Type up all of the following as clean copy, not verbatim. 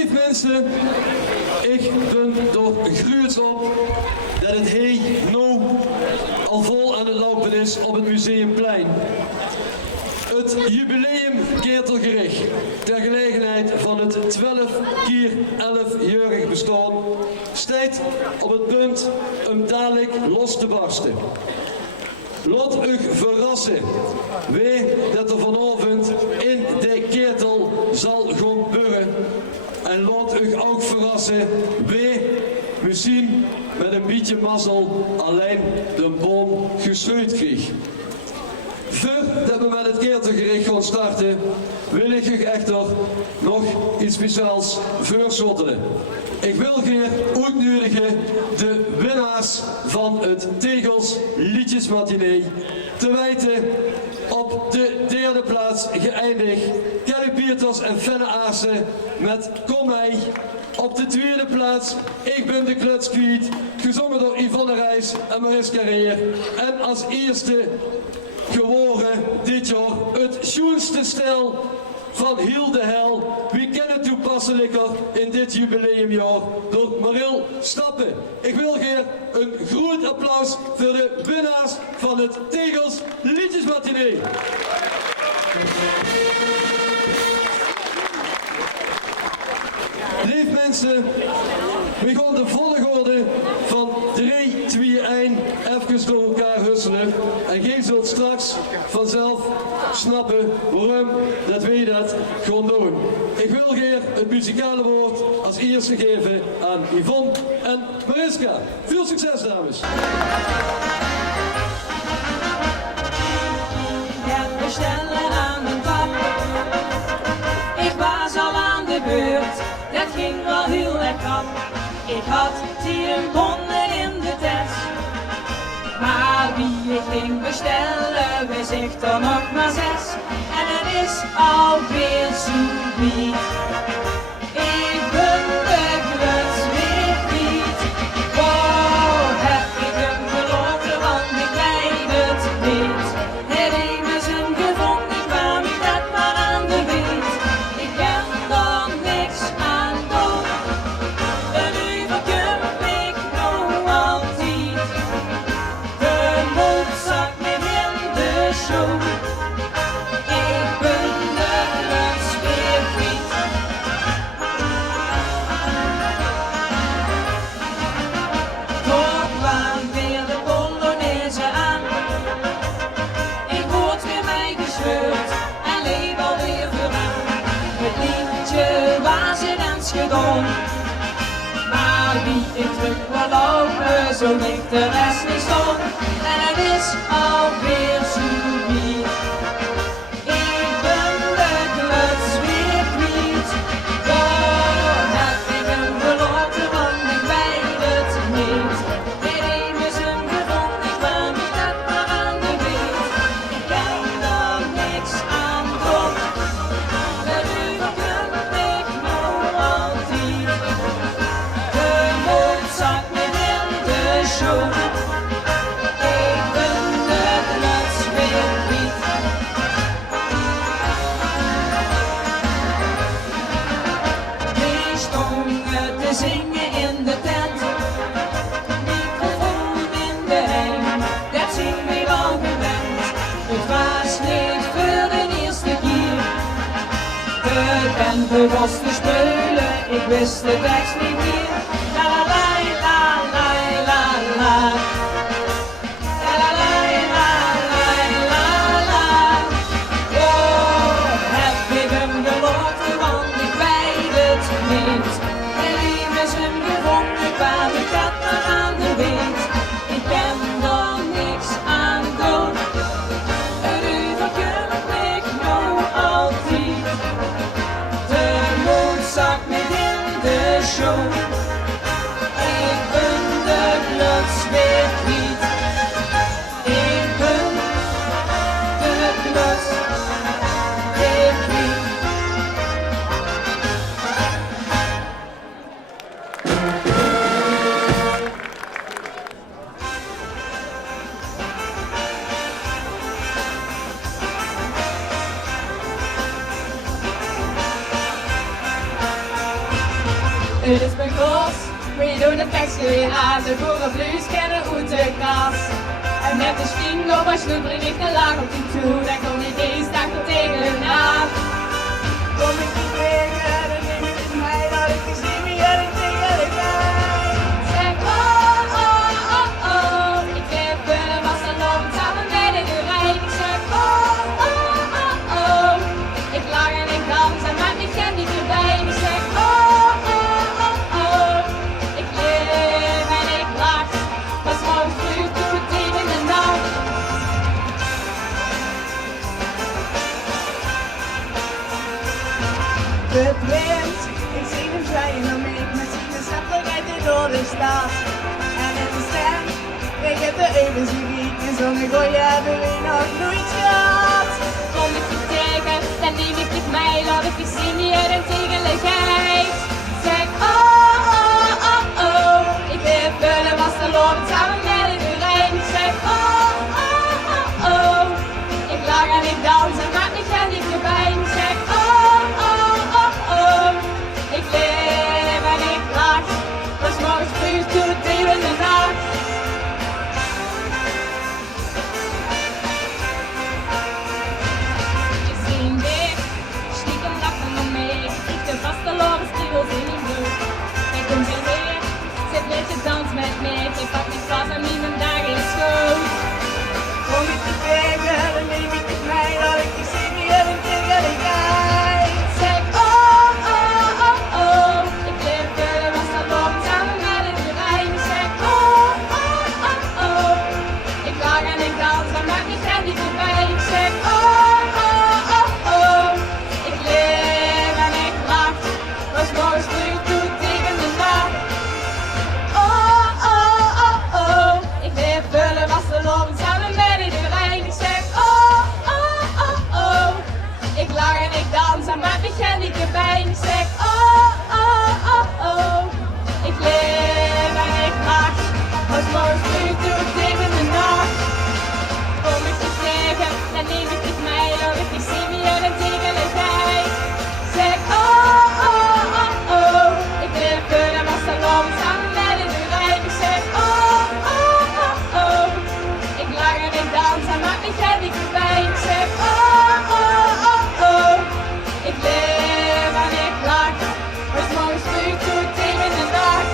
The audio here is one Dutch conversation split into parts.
Lieve mensen, ik ben door gruwels op dat het nu al vol aan het lopen is op het Museumplein. Het jubileum Ketelgericht ter gelegenheid van het 12 keer 11-jarig bestaan staat op het punt om dadelijk los te barsten. Laat u verrassen wie dat er vanavond in de ketel zal gaan burren. En laat u ook verrassen wie misschien met een beetje mazzel alleen de boom gesleut krijgt. Voordat we met het ketelgericht gaan starten, wil ik u echter nog iets speciaals voorschottelen. Ik wil hier uitnodigen de winnaars van het Tegels Liedjesmatinee. Te weten op de derde plaats geëindigd Kelly Pieters en Fenne Aarsen met Kom mij. Op de tweede plaats Ik ben de kluts kwijt, gezongen door Yvonne Reis en Mariska Reer. En als eerste geworden dit jaar het schoonste stel van heel de hel. Wie kennen toepasselijker in dit jubileumjaar door Mariel Stappen. Ik wil hier een groot applaus voor de winnaars van het Tegels Liedjesmatinee. Lieve mensen, we gaan de volgorde van 3, 2, 1 even door elkaar husselen. En jij zult straks vanzelf snappen waarom dat wij dat gaan doen. Ik wil hier het muzikale woord als eerste geven aan Yvonne en Mariska. Veel succes, dames! Het bestellen aan de tap. Ik was al aan de beurt, dat ging wel heel erg krap. Ik had 10 bonnen in de test. Maar wie ik ging bestellen, wist ik er nog maar 6. En het is alweer zoiets. Ik ben de kluts weer kwijt. Oh, heb ik hem verloren, want ik weet het niet. Het is een gevonden, ik kwam ik dat maar aan de weet. Ik kan er niks aan doen. Een uur kom ik nog altijd. De moed zakt me in de show. Ik ben de kluts weer kwijt. Toch kwam weer de Polonaise aan. Ik word weer mij gescheurd en leef alweer vooraan. Het liedje was in eens gedaan. Maar wie ik terug wil lopen, zo ligt de rest niet zo. En het is alweer zoiets. Ik ben de kluts weer kwijt. Oh, heb ik hem verloren, want ik weet het niet. Het is een gevonden, ik kwam niet dat maar aan de weet. Ik kan er niks aan doen. Met u kom ik nog altijd. De moed zakt me in de show. Ik ben de kluts weer kwijt. Die stonden te zingen in de tent. Microfoon in de hand, dat zien we al gewend. Het was niet voor de eerste keer. De band begon te spelen, ik wist de tekst niet meer. La la la la la la la. La la la la la la la. Oh, heb ik hem geloten, want ik weet het niet. En lief is hem gevonden, kwam ik dat maar aan de weet. Ik kan er niks aan doen. Een uur kom ik nog altijd. De moed zakt me in de show. Het is mijn gos, we doen het tekstje weer aan. De boerenblues kennen uit de kras. En met de schwing op als snoep breng ik de laag op die toe. Dan kom ik eens dag er tegenaan. Kom ik niet tegen, dan neem ik het mij dat ik die zie me en ik tegen de kijk. Zeg oh, oh, oh, oh. Ik heb willen was dan loopt samen met de rij. Ik zeg oh, oh, oh, oh. Ik lach en ik dans en maak mijn gent niet erbij. Ik zeg oh, oh, oh, oh. Ik leef en ik lach. Pas morgens vroeg doe het tegen de nacht. De wind, ik zie hem zwaaien om ik met zijn sappigheid door de stad. En in de stem, ik heb de euforie en zo'n gooi hebben we nog nooit gehad. Kom ik je tegen, dan neem ik het mij, laat ik je zien hier en tegelijkertijd. Zeg oh, oh, oh, oh, ik heb willen was de lopen samen met de rijn. Ik zeg oh, oh, oh, oh, ik lach en ik dans en maak me geen niet erbij. Ik zeg oh, oh, oh, oh, ik leef en ik lach, dus morgens vroeg doe het even de nacht. Ik zie een dik, stiekem lachen om mij. Ik de vaste lopen stiebels in mijn broek. Hij komt weer weer, zit met je dans met mij. Ik pak me vast en mijn dag is schoon. Kom ik te tegen, dan neem ik het mij, dat ik die zie me en ik tegelijkertijd. Zeg oh, oh, oh, oh, ik leef willen was dan loopt samen met het terrein. Ik zeg oh, oh, oh, oh, ik lach en ik dans, dan maak ik geen niet erbij. Ik zeg oh, oh, oh, oh, ik leef en ik lach, was morgens vroeg doe het tegen de nacht. Oh, oh, oh, oh, ik leef willen was dan loopt samen met het terrein. Ik zeg oh, oh, oh, oh, ik lach en ik dans, dan maak ik geen niet erbij. Ik zeg oh, oh, oh, oh, ik leef en ik lach, was morgens vroeg doe het tegen de nacht. Kom ik te tegen, dan neem ik het mij, laat ik die zie me en tegelijkertijd. Zeg oh, oh, oh, oh, ik leef kunnen was dan loopt samen met de rijn. Ik zeg oh, oh, oh, oh, ik lach en ik dans en maak me geen niet erbij. Ik zeg oh, oh, oh, oh, ik leef en ik lach, was morgens vroeg doe het tegen de nacht.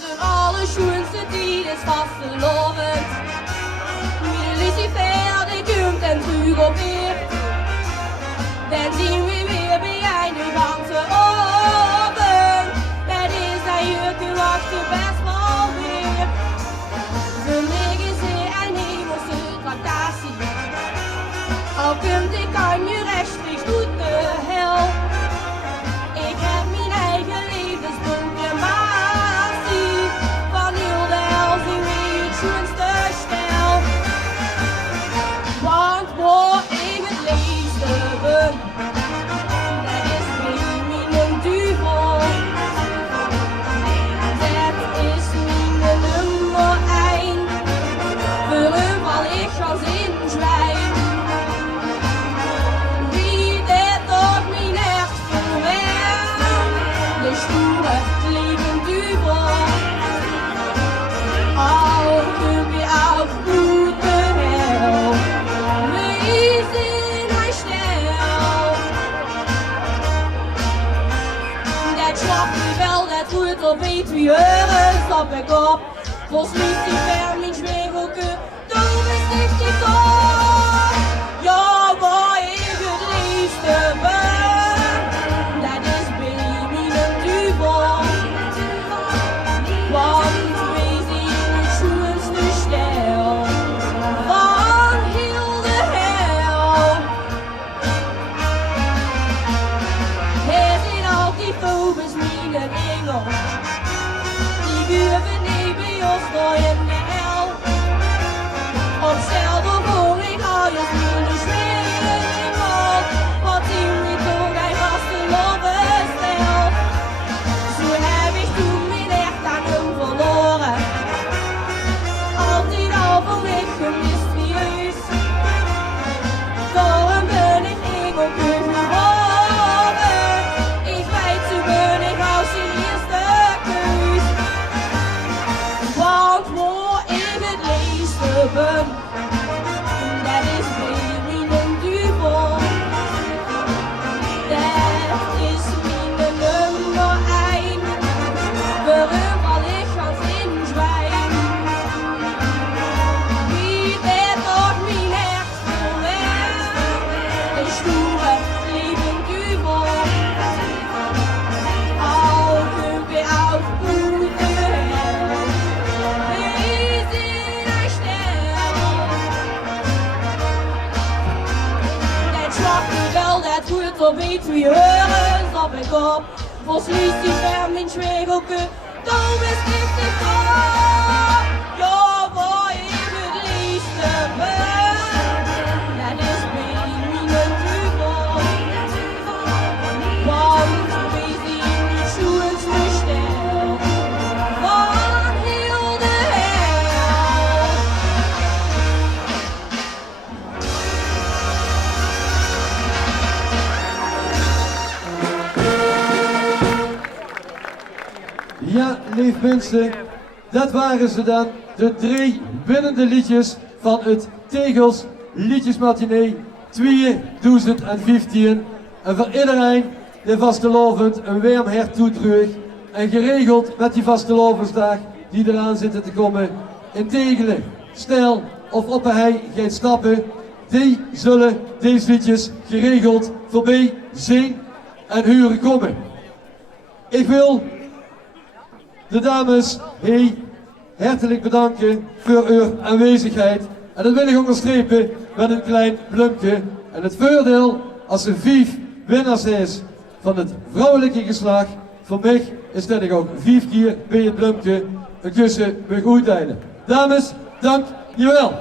De allerschoonste tijd is vastelovend. Wie de lucifer die komt en terug op weer. Dan zien we weer bij de ganse oven. Dat is dat jurke wachten best wel weer. Ze liggen ze en hemelse tractatie. Al komt ik aan je rechtstreeks uit de hel. Ik heb mijn eigen levensprogrammatie. Van heel de hel zien we het schoonste stel. Want waar ik het leefste ben, dat is bij mijn duivel. Dat is mijn nummer 1. Voor hem val ik als in zwijm. Wie dit op mijn echt verwerkt, de stoere leven duivel. Al kun je auf gute hel, wees in mijn stijl. Dat slapt me wel, dat goed op weet wie hören, stap ik op. Volgens Lucifer, mijn zwevelke, doe me stichtje door. Ja, waar ik het liefste ben, dat is bij mijn duivel. Want wees in het schoonste stijl van heel de hel. Hij zit altijd volgens mijn engel. Die buren nee bij ons door in de hel. ben. Dat is weer mijn duvel. Dat is mijn nummer 1. Waarom al ik ga in zwijgen. Wie weet nog mijn hart verwend. De stoere lieve duvel. Al kun je auf gute Held. Wie sind ein Stern. Dat schwachte wel, dat goed op iets wie hören, op ik op. Was liest die ver mijn schwegelke, dan is niet te koop. Ja, waar ik het liefste ben, dat is bij mijn duvel. Want we zien niet zoals we stel, van heel de hel. Ja, lief mensen, dat waren ze dan, de 3 winnende liedjes van het Tegels Liedjesmatinee 2015. En voor iedereen die vastelovend een warm hart toeterug en geregeld met die vastelovensdag die eraan zitten te komen in Tegelen, Stijl of op een hei gaat stappen, die zullen deze liedjes geregeld voorbij zien en huren komen. Ik wil de dames hartelijk bedanken voor uw aanwezigheid. En dat wil ik onderstrepen met een klein bloempje. En het voordeel als er 5 winnaars is van het vrouwelijke geslacht. Voor mij is dat ook 5 keer bij het bloempje een kussen mag uitdelen. Dames, dank je wel.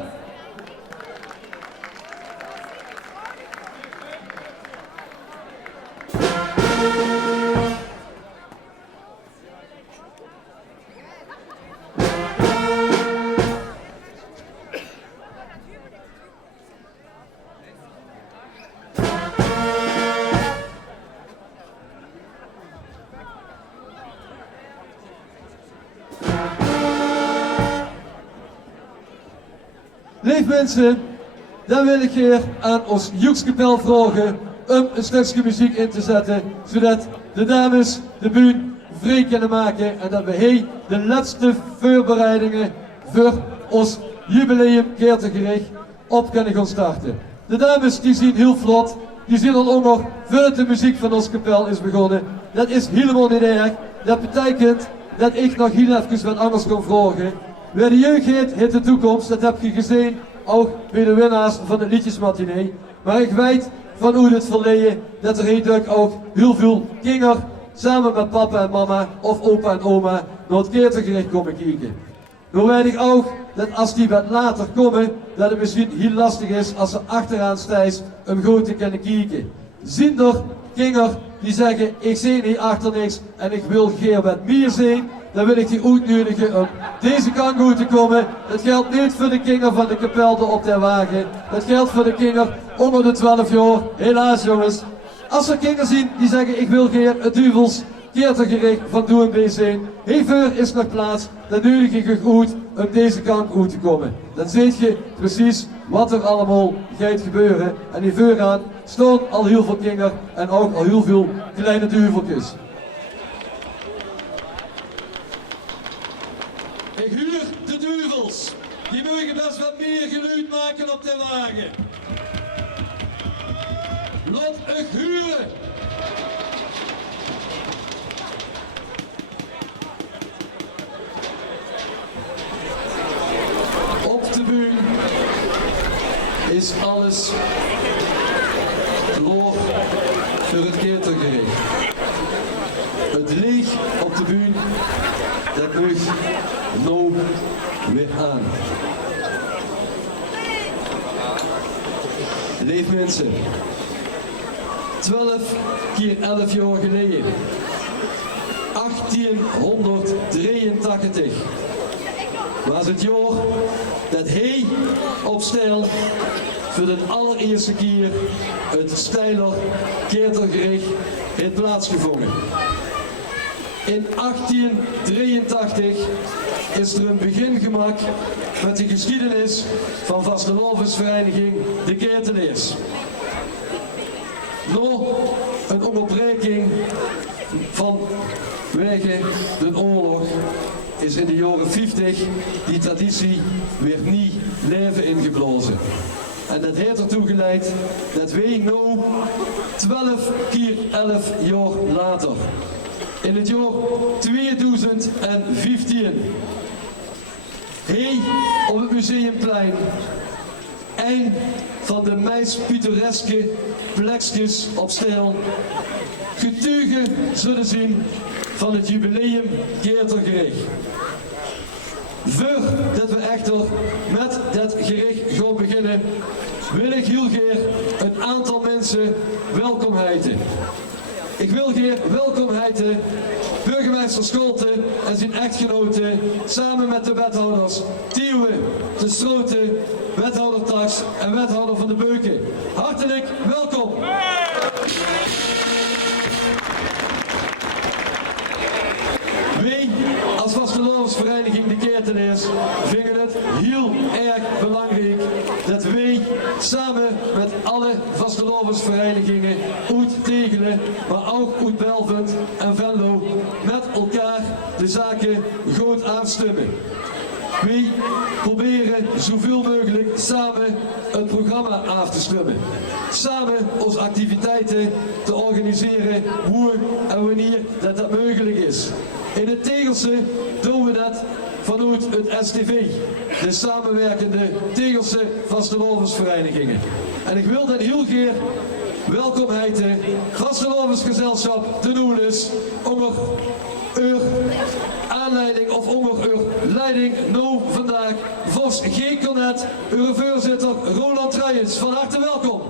Lief mensen, dan wil ik hier aan ons Joekskapel vragen om een stukje muziek in te zetten, zodat de dames de bühne vrij kunnen maken en dat we hier de laatste voorbereidingen voor ons jubileum keertegericht op kunnen gaan starten. De dames die zien heel vlot, die zien al ook nog voordat de muziek van ons kapel is begonnen. Dat is helemaal niet erg, dat betekent dat ik nog heel even wat anders kan vragen. Waar de jeugd heet de toekomst, dat heb je gezien, ook bij de winnaars van het liedjesmatinee. Maar ik weet van hoe het verleden, dat er hier ook heel veel kinderen samen met papa en mama of opa en oma naar het keertegericht komen kijken. Nu weet ik ook dat als die wat later komen, dat het misschien heel lastig is als ze achteraan stijs om goed te kunnen kijken. Zien er kinderen die zeggen, ik zie niet achter niks en ik wil geen wat meer zien, dan wil ik die uitnodigen om deze kant goed te komen. Dat geldt niet voor de kinderen van de kapel op de wagen. Dat geldt voor de kinderen onder de 12 jaar. Helaas jongens. Als er kinderen zien die zeggen, ik wil geen het duvels keertegericht van doen bij zijn. Hiervoor is nog plaats. Dan nodig ik je uit om deze kant goed te komen. Dan zie je precies wat er allemaal gaat gebeuren. En hiervoor aan staan al heel veel kinderen en ook al heel veel kleine duveltjes. Ik huur de duvels. Die mogen best wat meer geluid maken op de wagen. Laat ik huren. Op de bühne is alles klaar voor het keertegericht. Het licht op de bühne, dat moet nou weer aan. Lieve mensen, 12 keer 11 jaar geleden, 1883, was het jaar dat hij op Stijl voor de allereerste keer het Stijler keertegericht heeft plaatsgevonden. In 1883 is er een begin gemaakt met de geschiedenis van vastelovensvereniging De Keerteleers. Nog een onderbreking vanwege de oorlog is in de jaren 50 die traditie weer niet leven ingeblazen. En dat heeft ertoe geleid dat wij nu 12 keer 11 jaar later, in het jaar 2015, hier op het Museumplein, een van de meest pittoreske plekjes op Stijl, getuigen zullen zien van het jubileum Keertergericht. Voordat we echter met dat gericht gaan beginnen, wil ik heel graag een aantal mensen welkom heten. Ik wil graag welkom heten burgemeester Scholten en zijn echtgenote, samen met de wethouders Thiewe, de Stroten, wethouder Tax en wethouder van de Beuken. Hartelijk welkom! Wij als vastelovensvereniging De Keerteleers vinden het heel erg belangrijk dat wij samen met alle vastelovensverenigingen uit Tegelen, maar ook uit Belvend en Venlo met elkaar de zaken goed afstemmen. Wij proberen zoveel mogelijk samen het programma af te stemmen. Samen onze activiteiten te organiseren hoe en wanneer dat mogelijk is. In het Tegelse doen we dat vanuit het STV, de samenwerkende Tegelse vastelovensverenigingen. En ik wil dan heel graag welkom heten vastelovensgezelschap De Noelis onder uw aanleiding of onder uw leiding nu vandaag Vos G. Cornet, uw voorzitter Roland Truijens. Van harte welkom.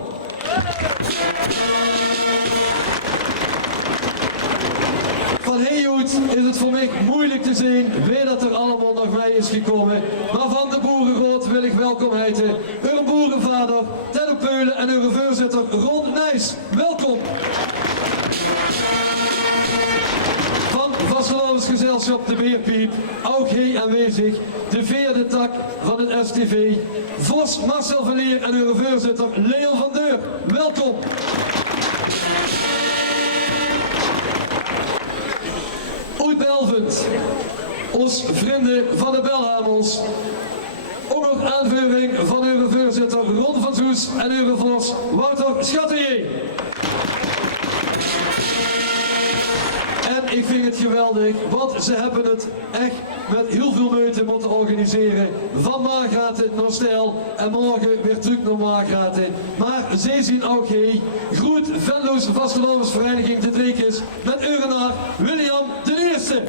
Van Heehoed is het voor mij moeilijk te zien wie dat er allemaal nog bij is gekomen. Maar van de Boerenrood wil ik welkom heten uw boerenvader Ted Peulen en uw voorzitter Ron Nijs. Welkom. Van vastelovensgezelschap De Beerpiep, ook hier aanwezig, de vierde tak van het STV, Vos Marcel Verlier en uw voorzitter Leon van Deur. Welkom. Uit Belvend, ons vrienden van de Belhamels, onder aanvoering van uw voorzitter Ron van Soes en uw vos Wouter Chatelier. En ik vind het geweldig, want ze hebben het echt met heel veel moeite moeten organiseren. Van Margraten naar Stijl en morgen weer terug naar Margraten. Maar zij zien ook hier groet Venlo's vastelovensvereniging De Driekes met urenaar William de Eerste.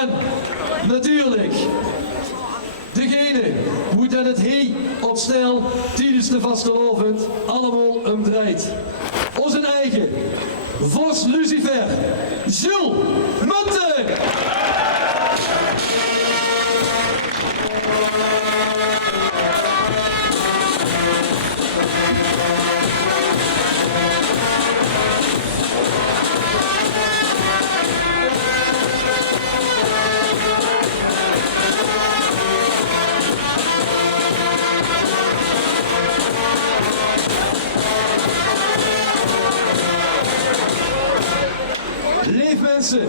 En natuurlijk degene hoe dat het hier op Stijl tijdens de vastelovend allemaal omdraait. Onze eigen Vos Lucifer, Jules Munten. Mensen,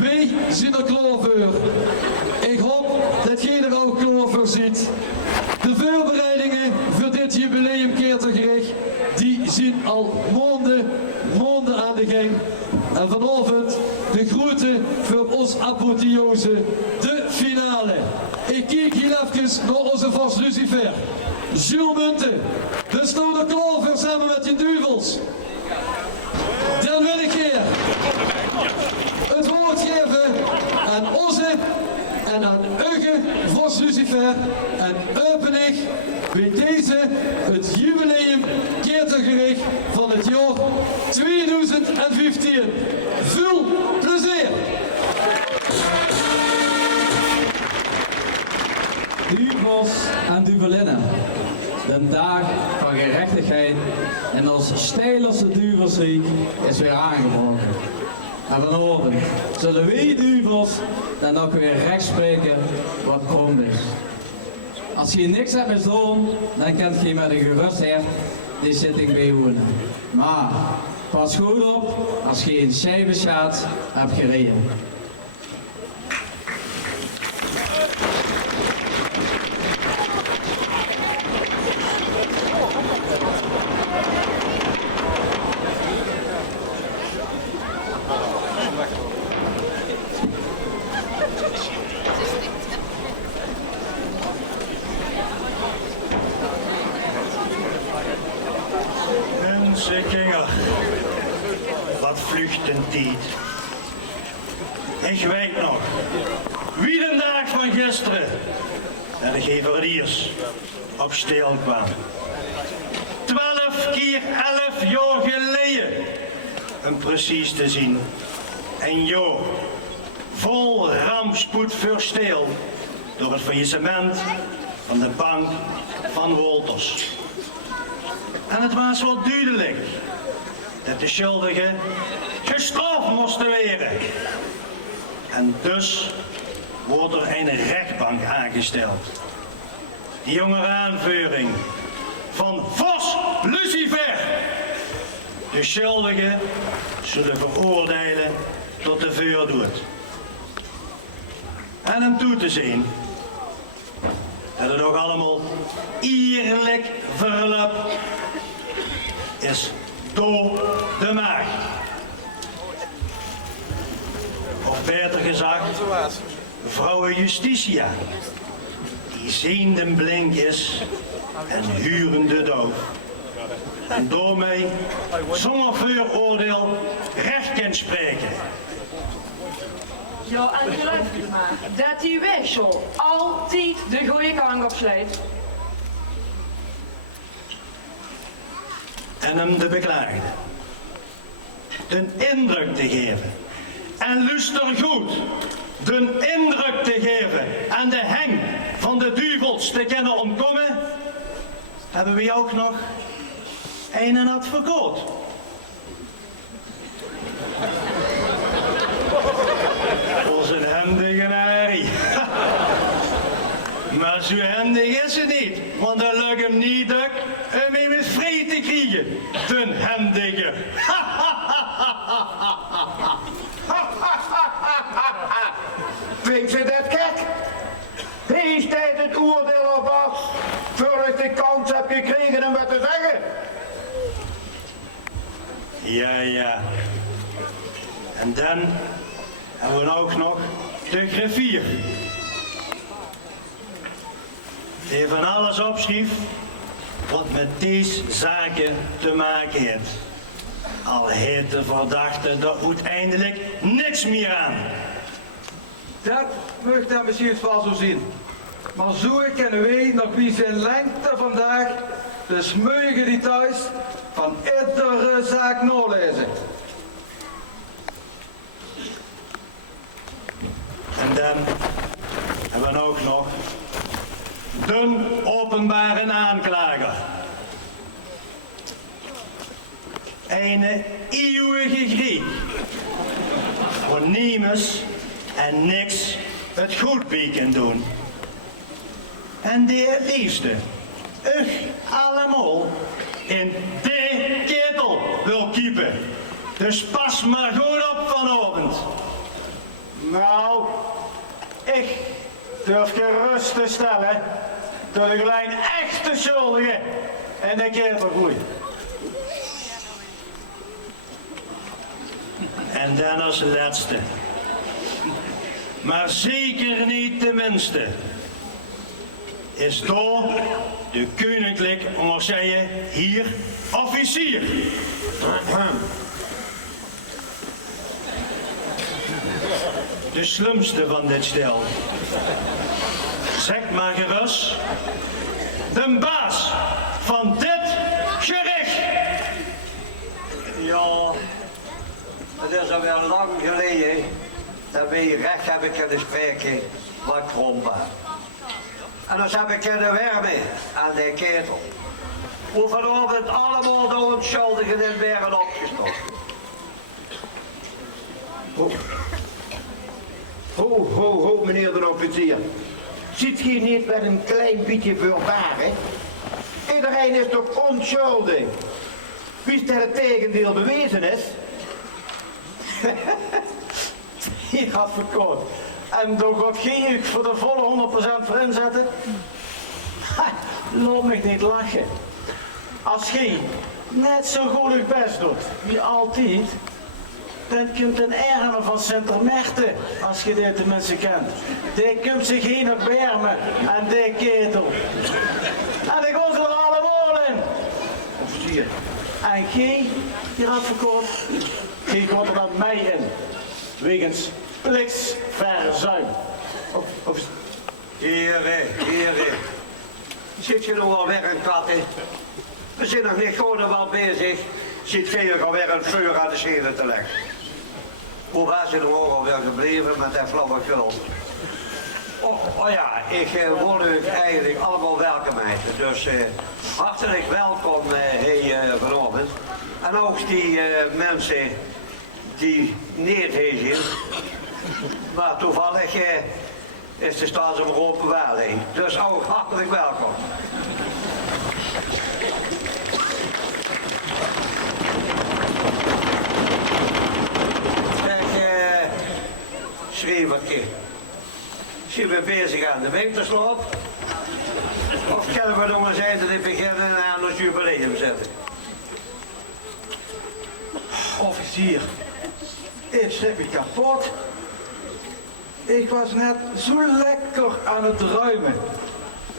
wij zien er klaar voor. Ik hoop dat jij er ook klaar voor ziet. De voorbereidingen voor dit jubileum Keertergericht, die zien al maanden aan de gang. En vanavond de groeten voor ons apotheose, de finale. Ik kijk hier even naar onze Vos Lucifer, Jules Munten. We staan er klaar voor samen met je duvels. Dan wil ik hier het woord geven aan onze en aan Ugge Vos Lucifer en open ik bij deze het jubileum Keertergericht van het jaar 2015. Veel plezier! Duvels en Duvelinne. De dag van gerechtigheid en als steil als de Duvelsriek is weer aangebroken. En vanavond zullen wij duvels dan ook weer recht spreken wat krom is. Als je niks hebt misdaan, dan kunt je met een gerust hart die zitting bijwonen. Maar pas goed op als je een cijferschat hebt gereden. Mensenkinger, wat vlucht een tijd. Ik weet nog, wie de dag van gisteren naar de Geveriers op steel kwam. 12 keer 11 jaar geleden, om precies te zien. Een jaar vol rampspoed voor steel door het faillissement van de bank van Wolters. En het was wel duidelijk dat de schuldigen gestraft moesten worden. En dus wordt er een rechtbank aangesteld. Die jonge aanvuring van Vos Lucifer. De schuldigen zullen veroordelen tot de vuurdood. En hem toe te zien dat het ook allemaal eerlijk verloopt is door de maag. Of beter gezegd, vrouwen Justitia, die ziende blink is en hurende doof. En daarmee zonder vooroordeel recht kan spreken. Ja, en geloof me maar, dat die wissel altijd de goede kant op sleept. En hem de beklaagde de indruk te geven. En luister goed, de indruk te geven aan de heng van de duvels te kunnen ontkomen, hebben we ook nog een advocaat. Voor zijn handige Harry. Maar zo handig is het niet, want dan lukt hem niet dat om hem eens vrij te krijgen, de handige. Vind je dat gek? Wie staat het oordeel op af voor ik de kans heb gekregen om wat te zeggen? Ja. En dan hebben we ook nog de griffier. Die van alles opschrift wat met deze zaken te maken heeft. Al heeft de verdachte er uiteindelijk niks meer aan. Dat mag dan misschien wel zo zien. Maar zo kennen wij nog wie zijn lengte vandaag de smeuïge details van iedere zaak nalezen. En dan hebben we ook nog de openbare aanklager. Een eeuwige Griek. Voor niemens en niks het goed bij kan doen. En die het liefste, allemaal in de ketel wil kiepen. Dus pas maar goed op vanavond. Nou, ik durf gerust te stellen dat ik alleen echte schuldigen in de ketel groei. En dan als laatste, maar zeker niet de minste, is door de koninklijk, mag zeggen, hier officier. De slimste van dit stel. Zeg maar gerust, de baas van dit gericht. Ja, het is alweer lang geleden dat wij recht hebben kunnen spreken wat krom was. En dan heb ik de warme aan de ketel. Hoe vanavond allemaal de onschuldigen in werden opgestopt. Ho, meneer de officier. Ziet je niet met een klein beetje voorbaren? Iedereen is toch onschuldig? Wie dat het tegendeel bewezen is? Hier had verkocht. En door God ging ik voor de volle 100% voor inzetten? Ha, laat me niet lachen. Als je net zo goed je best doet, wie altijd, dan komt een erme van Sint-Merten, als je dit de mensen kent. Die komt zich heen op wermen en die ketel. En die gaan ze er allemaal in. Officier. En gij, hier had verkocht, gij gaat er dan mij in. Wegens plichtsverzuim. Heren. Zit je nog alweer een kat in? We zijn nog niet gewoon wel bezig. Zit je alweer een vuur aan de schenen te leggen? Hoe was je nog alweer gebleven met dat flauwekul? Oh ja, ik wil u eigenlijk allemaal welkom heten. Dus hartelijk welkom vanavond. En ook die mensen die niet heen zijn. Maar toevallig is de staatsomroep wel heen. Dus ook hartelijk welkom. Schrijvertje, zijn we bezig aan de winterslaap? Of kunnen we nog eens even beginnen en aan ons jubileum zetten? Officier, ik schrik me kapot. Ik was net zo lekker aan het ruimen.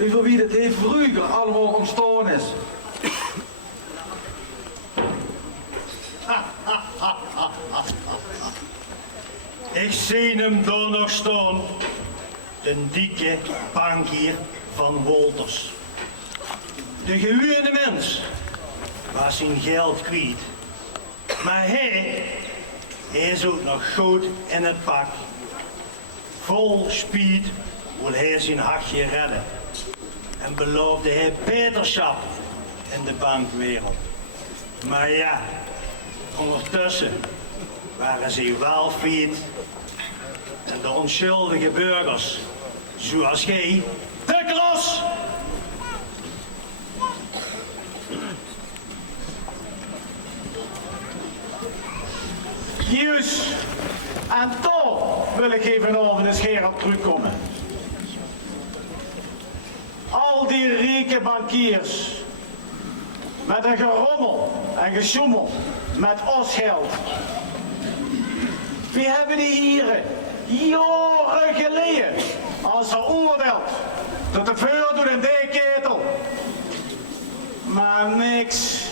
Over wie het heeft vroeger allemaal ontstaan is. Ik zie hem daar nog staan. De dikke bankier van Wolters. De gewone mens was zijn geld kwijt. Maar hij is ook nog goed in het pak. Vol speed wil hij zijn hartje redden. En beloofde hij beterschap in de bankwereld. Maar ja, ondertussen waren ze wel failliet. En de onschuldige burgers, zoals jij, de klos! Juist. En toch wil ik even over de scheer op terugkomen. Al die rijke bankiers, met een gerommel en gesjoemel met ons geld. Wie hebben die hier jaren geleden als veroordeeld tot de vuur door een ketel? Maar niks,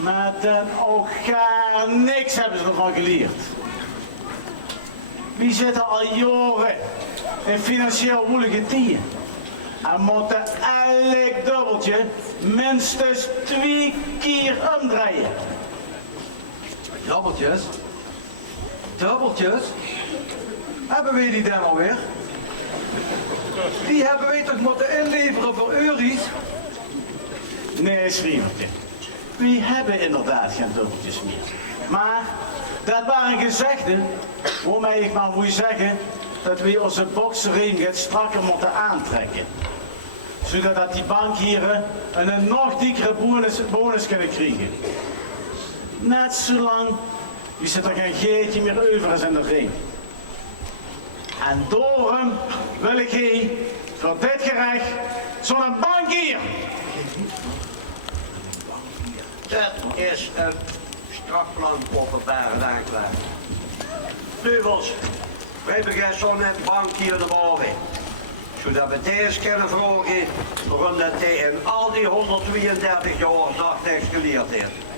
met dan ook gar niks hebben ze ervan geleerd. Wie zitten al jaren in financieel moeilijke tijden en moeten elk dubbeltje minstens 2 keer omdraaien. Dubbeltjes? Dubbeltjes? Hebben wij die dan alweer? Die hebben wij toch moeten inleveren voor euro's? Nee, schrijvertje. We hebben inderdaad geen dubbeltjes meer. Maar dat waren gezegden waarmee ik maar moet zeggen dat we onze boksriem het strakker moeten aantrekken. Zodat die bankieren een nog dikkere bonus kunnen krijgen. Net zolang wie er geen geetje meer over is in de ring. En daarom wil ik hier voor dit gerecht zo'n bankier. Dat is een strafplan openbare aanklager. Sneuvels, we hebben geen zo'n bankier erbij. Zodat we deze kunnen vragen waarom dat hij in al die 132 jaar nog niks geleerd heeft.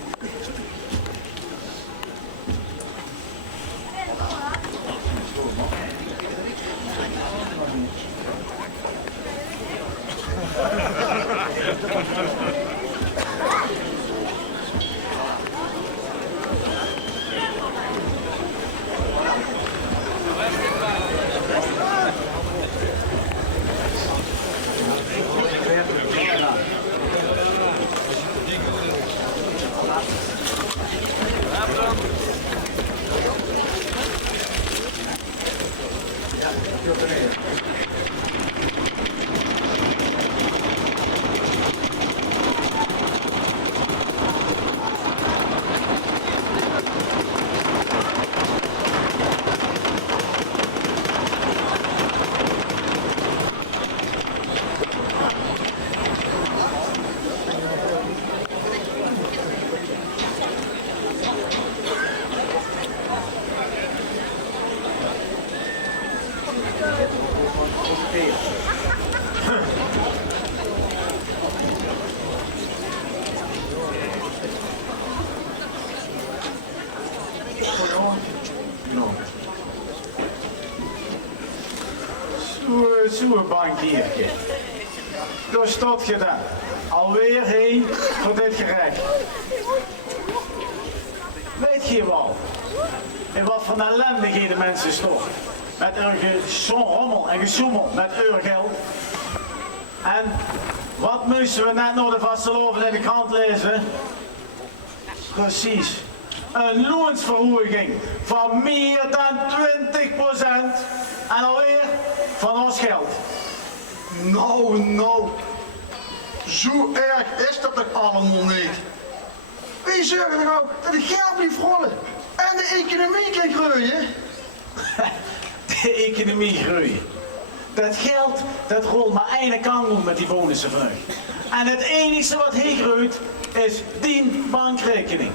Zo'n bankiertje. Daar staat je dan. Alweer heen voor dit gerecht. Weet je wel, in wat voor ellendigheden mensen stoppen. Met zo'n rommel en gezoemel met geld. En wat moesten we net nog de vastelovend in de krant lezen? Precies. Een loonsverhoging van meer dan 20%. En alweer van ons geld. Nou, zo erg is dat toch allemaal niet. Wie zorgen er ook dat het geld blijft rollen en de economie kan groeien? De economie groeien. Dat geld, dat rolt maar één kant op met die bonussen terug. En het enige wat hier groeit, is die bankrekening.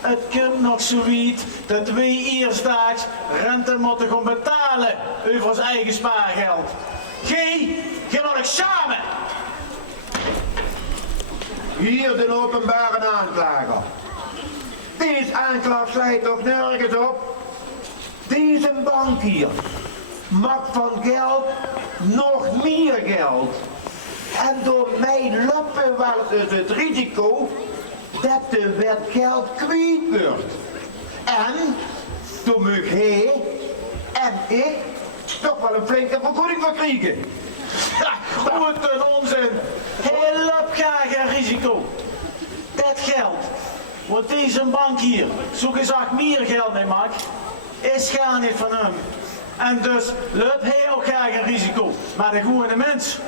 Het komt nog zoiets dat wij eerstdaags rente moeten gaan betalen over ons eigen spaargeld. Ge moet ik samen. Hier de openbare aanklager. Deze aanklacht slijt toch nergens op? Deze bankier maakt van geld nog meer geld. En door mij lopen wel eens het risico dat de wet geld kwijt wordt. En toen moet hij en ik toch wel een flinke vergoeding voor krijgen. Goed een onzin. Heel op graag een risico. Dat geld, wat deze bank hier zo gezegd meer geld mee maakt, is gaan niet van hem. En dus loopt hij ook graag een risico. Maar de gewone mens.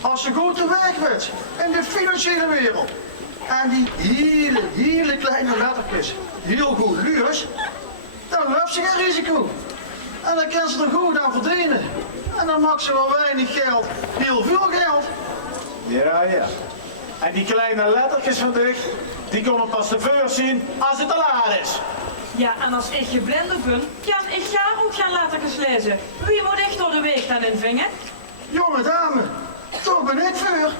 Als je goed de weg weet in de financiële wereld en die hele kleine lettertjes heel goed luurs, dan loopt ze geen risico. En dan kan ze er goed aan verdienen. En dan maakt ze wel weinig geld, heel veel geld. Ja. En die kleine lettertjes van dich, die komen pas de beurs zien als het te laat is. Ja, en als ik geblind ben, kan ik ga ook gaan laten lezen. Wie moet ik door de week dan invingen? Jonge dame, toch ben ik voor.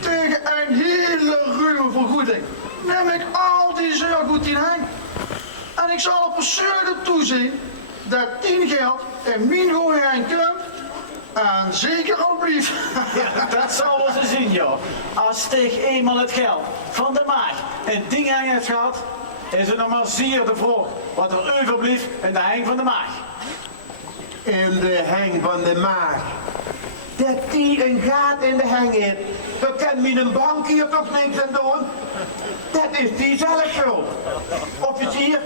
Tegen een hele ruwe vergoeding neem ik al die zeurgoed in hang. En ik zal op persoonlijk toezien dat die geld in mijn goeie hang komt. En zeker alblieft. Ja, dat zal wel zo zien, joh. Als Stig eenmaal het geld van de maag in ding hang heeft gehad, is het nog maar zeer de vraag wat er overblijft in de hang van de maag. In de heng van de maag. Dat die een gat in de heng heeft, dat kan met een bank hier toch niks aan doen. Dat is die zelf schuld. Officier,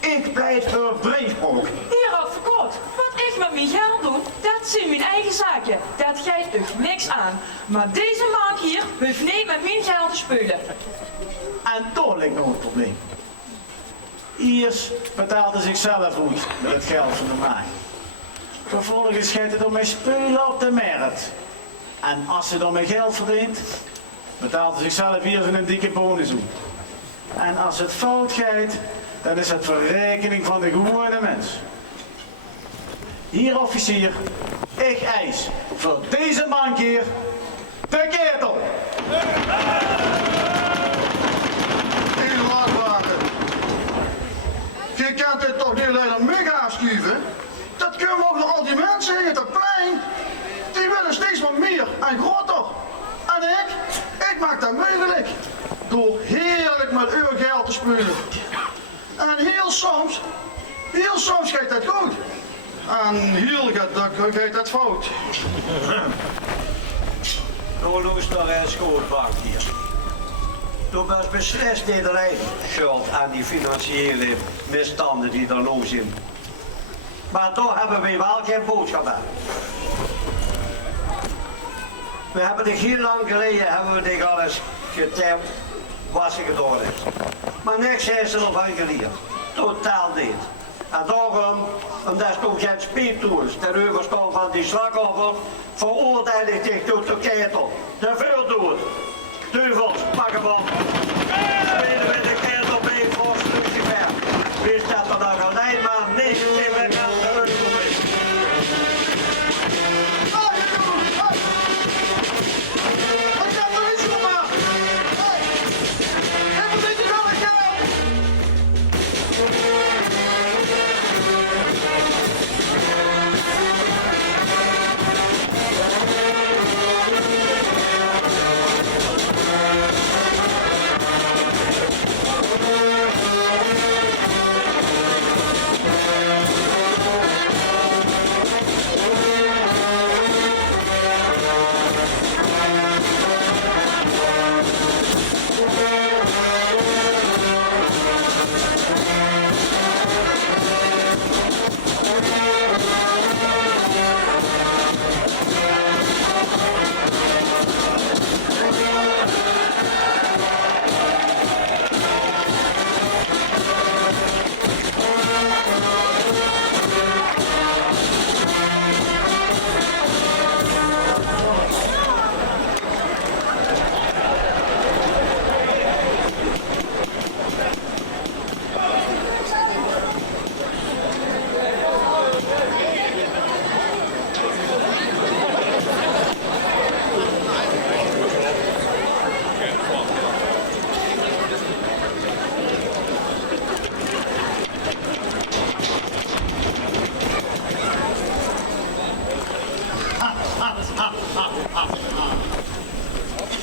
ik pleit voor vrijspraak. Hier advocaat, wat ik met mijn geld doe, dat zijn mijn eigen zaken. Dat geeft u niks aan. Maar deze maak hier hoeft niet met mijn geld te spelen. En daar ligt nog een probleem. Eerst betaalde zichzelf uit met het geld van de maag. Vervolgens gaat het om mijn spelen op de markt. En als ze dan mijn geld verdient, betaalt ze zichzelf weer zo'n dikke bonus op. En als het fout gaat, dan is het voor rekening van de gewone mens. Hier, officier, ik eis voor deze bankier de ketel. Heel hard maken. Je kan dit toch niet alleen mega afschuiven? Dat kunnen we ook nog al die mensen hier op het plein. Die willen steeds wat meer en groter. En ik maak dat mogelijk. Door heerlijk met uw geld te spelen. En heel soms gaat dat goed. En heel gaat dat fout. Doorloos naar een schoolbank hier. Toen was beslist iedereen schuld aan die financiële misstanden die er nu zijn. Maar daar hebben we wel geen boodschap aan. We hebben dit heel lang geleden hebben we dit al eens getemd wat ze gedaan heeft. Maar niks heeft ze ervan geleerd. Totaal niet. En daarom, omdat ze toen geen speedtoers ten overstaan van die slachtoffers, veroordeel ik zich tot de ketel. De vuurdood. Duivels, pak hem op. Spelen we de ketel mee voor Lucifer. Wie staat er nog alleen maar niet in mijn handen uitgevoerd.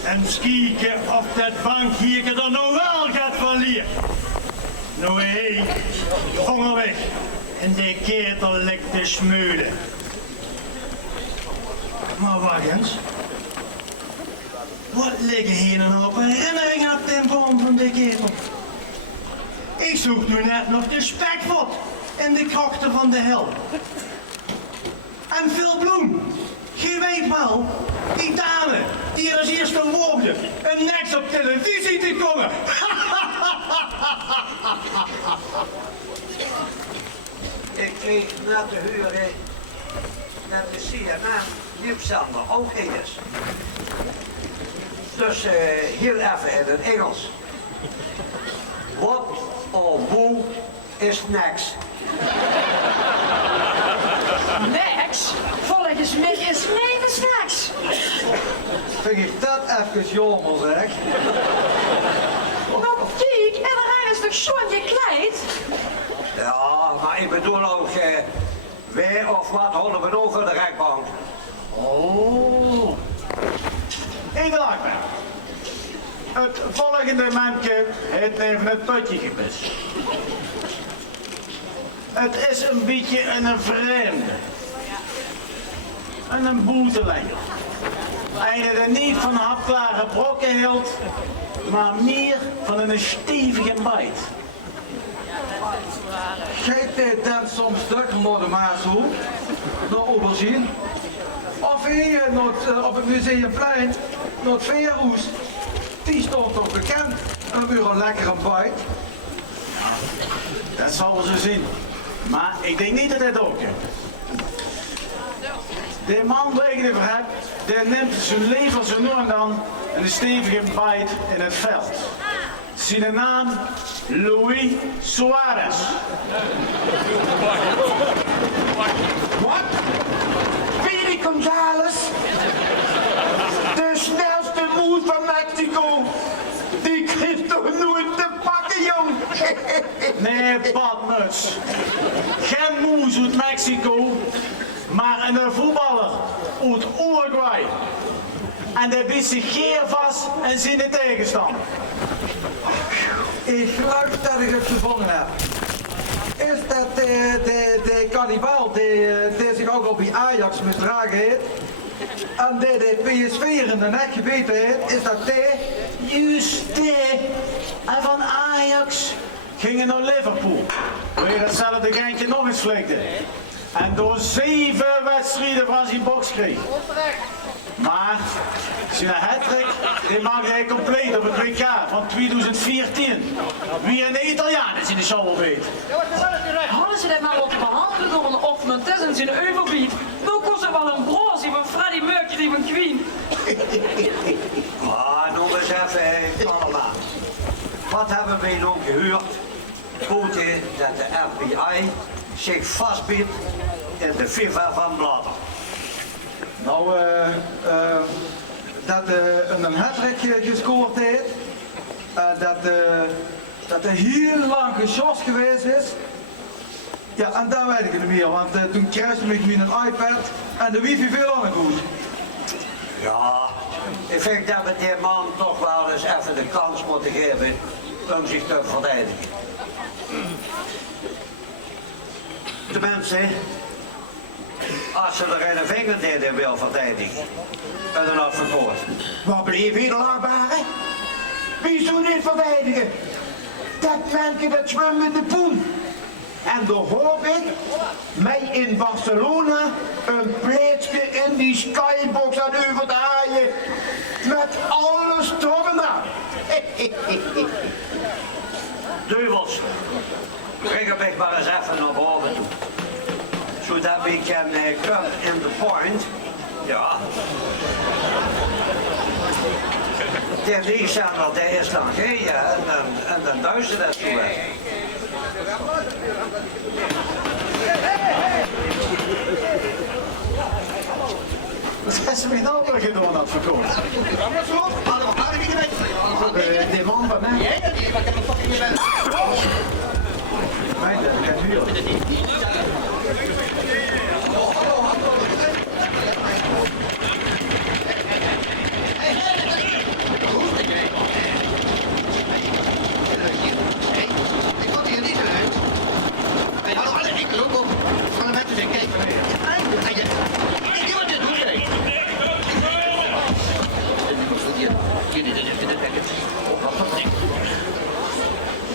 Eens kijken of dat bankje er nou wel gaat verliezen. Nou hé, honger weg. En de ketel ligt te smeulen. Maar wacht eens. Wat liggen hier nou op herinneringen op den boom van de ketel? Ik zoek nu net nog de spekvot in de krachten van de hel. En veel bloem. Je weet wel, die dame die als eerste woordje een niks op televisie te komen. Ik kreeg net te horen dat de CNN nieuwszender ook is. Dus heel even in het Engels. What or who is next? Niks? Volgens mij is nevens niks. Vind ik dat even jammer zeg. Nou kijk, en dan is toch schon gekleed? Ja, maar ik bedoel ook, wie of wat houden we over de rechtbank? Oh. Even lachen. Het volgende mandje heeft even het potje gemist. Het is een beetje een vreemde. En een boetelegger. Hij er niet van hapklare brokken hield, maar meer van een stevige bijt. Geeft hij dan soms de maar zo, naar overzien? Of hier op het Museumplein, naar het Veerhoes, die stond toch bekend, een uur een lekkere bijt. Dat zal we zo zien. Maar ik denk niet dat hij het ook heeft. De man waar ik het over heb, die neemt zijn leven zo nu en dan een stevige bijt in het veld. Zijn naam Luis Suarez. Wat? Billy Gonzales? De snelste moed van Mexico? Die kreeg toch nooit te pakken, jong? Nee, badmuts. Geen moes uit Mexico, maar een voetballer uit Uruguay. En die biedt zich geen vast en zijn tegenstander. Ik geloof dat ik het gevonden heb. Is dat de kannibaal die zich ook op die Ajax misdragen heeft? En die de PSV in de nek gebeten heeft, is dat die? Juist die. En van Ajax gingen naar Liverpool. Wil je datzelfde geintje nog eens flikten? En door 7 wedstrijden van zijn box kreeg. Maar zijn hattrick die maakte hij compleet op het WK van 2014. Wie een Italiaan is in de show weet. Hadden ze dat maar wat behandeld door een offentus in zijn euvelbied, dan kost het wel een bronze van Freddie Mercury van Queen. Ah, nog eens even allemaal. Wat hebben wij nog gehoord? Goed is dat de FBI zich vastbiedt in de FIFA van Blatter. Nou, dat een hattrick gescoord heeft. Dat er heel lang geschorst geweest is. Ja, en daar weet ik het niet meer, want toen crashte ik met een iPad en de wifi veel aan goed. Ja, ik vind dat we die man toch wel eens even de kans moeten geven om zich te verdedigen. Tenminste, als ze er een vinger deden wil verdedigen en dan had verkoord. Wat bleef hier laagbare? Wie zou dit verdedigen? Dat mensen dat zwemmen in de poen. En dan hoop ik mij in Barcelona een plaatsje in die skybox aan over te haaien. Met alles erop en aan. Duivels, breng hem maar eens even naar boven toe. Zodat we kunnen come in the point. Ja. De liefzender, die is dan geen en dan duizen dat zo weg. Wat is er met nou weer gedaan dat verkocht? Die man van mij. Mijn dat gaat nu op.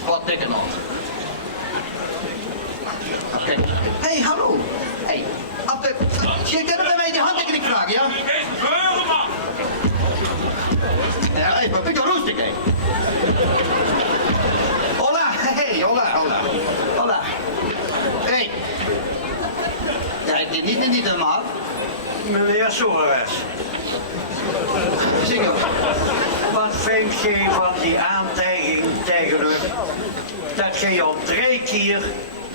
Wat dikker nog? Hey, hallo. Hey, je kunt bij mij die handtekening vragen, ja? Ja, hey, wat ben ik roestig, hè? Hola, hey, hola. Hola. Hey. Ja, dit is niet helemaal. Meneer Soares, Zeker. wat vind je van die aantijging tegen u dat je al 3 keer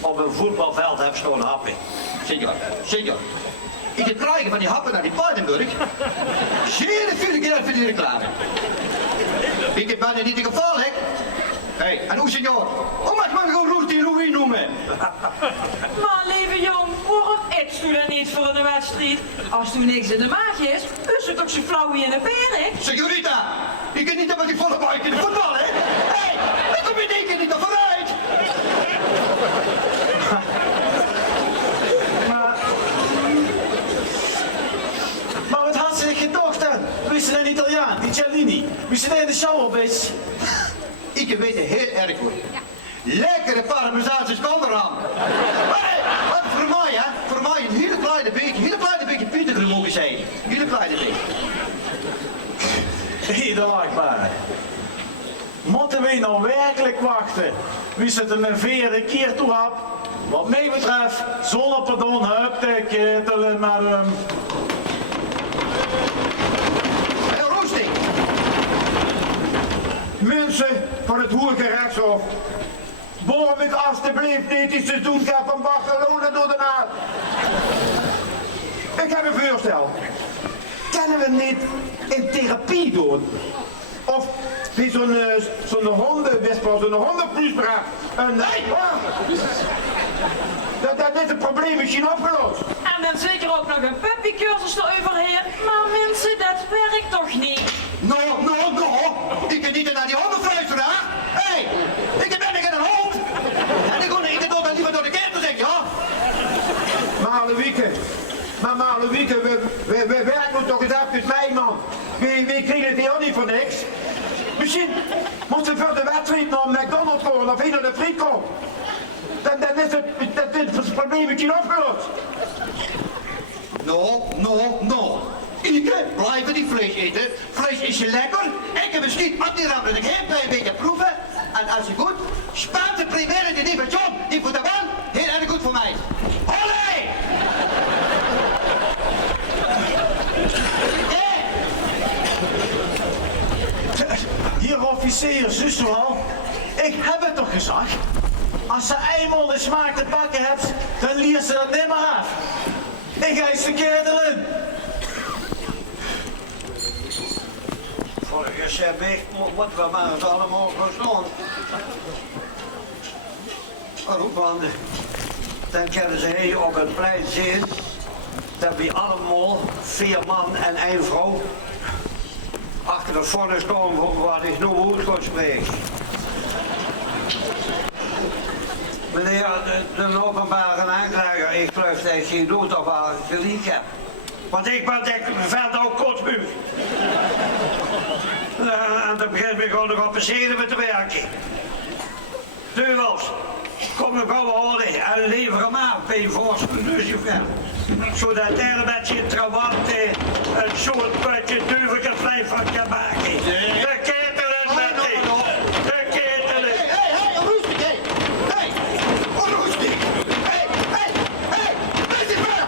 op een voetbalveld hebt staan happen? Zeker. Ik heb krijgen van die happen naar die Paardenburg. Zeer veel keer voor die reclame. Ik heb bijna niet in geval, hè? Hey, en hoe senor? Hoe mag man gewoon Roest in Louis noemen? Maar lieve jong, waarom eet u dan niet voor een wedstrijd? Als u niks in de maag is het toch zo flauw wie in de peren? Señorita, je kunt niet hebben die volle buik in de voetbal, hè? Hey, daar kom je denk ik niet nog vooruit. Maar wat had ze zich gedacht dan? Wie is een Italiaan, die Cellini? Wie is in de show op is? Ik weet het heel erg goed. Lekkere parmezaanse skonderham. Hey, wat voor mij, hè? Voor mij een hele kleine beetje Pieter mogen zijn. Hele kleine beetje. Iederlaagbaar. Moeten wij nou werkelijk wachten? Wie zit er een vere keer toe op? Wat mij betreft, zonder pardon, hup de ketel maar Heel roestig. Mensen van het Hoergerechtshof, boren ik alstublieft niet die seizoenkaart van Barcelona door de naad. Ik heb een voorstel. Kunnen we niet in therapie doen? Of wie zo'n hondenwhisper, zo'n hondenpoesbraak. Nee! Dat is het probleem misschien opgelost. En dan zeker ook nog een puppycursus eroverheen. Maar mensen, dat werkt toch niet? No. Ik kan niet naar die honden fluisteren, hè? Hé, ik ben geen hond. En ik doe dat liever door de kerk te zeggen, ja? Maar Louieke, we werken toch eens even mee, man. We kriegen het hier niet voor niks. Misschien moeten we voor de wedstrijd naar McDonald's gaan of hier naar de friet komen. Dan is het probleem misschien opgelost. No. Eten, blijven die vlees eten. Vlees is je lekker. Ik heb een schiet op die rammen. Ik heel klein beetje proeven. En als je goed, Spaanse primera de division. Die voet wel heel erg goed voor mij. Olé! Hier officier, zuster al. Ik heb het toch gezegd? Als ze eenmaal de smaak te pakken hebt, dan liert ze dat nimmer af. Ik ga eens de keer erin. Volgens mij moeten we maar eens allemaal verstaan. Want dan kunnen ze hier op het plein zien dat we allemaal 4 man en 1 vrouw achter de vonnis komen wat ik nu goed kon spreken. Meneer, de openbare aanklager, ik geloof dat ik geen dood of wel gelijk heb. Want ik ben verder ook kortbuur. En dan begin ik gewoon nog op de zenuwen te werken. Duivels, kom nog gauw halen en lever hem aan bij je voorsluzifer. Zodat er met je trawanten een soort putje duivelgevlijf van kan maken. De ketel is met die. De ketel is. Hey, rustig, hey, onrustig. Hey, rustig maar.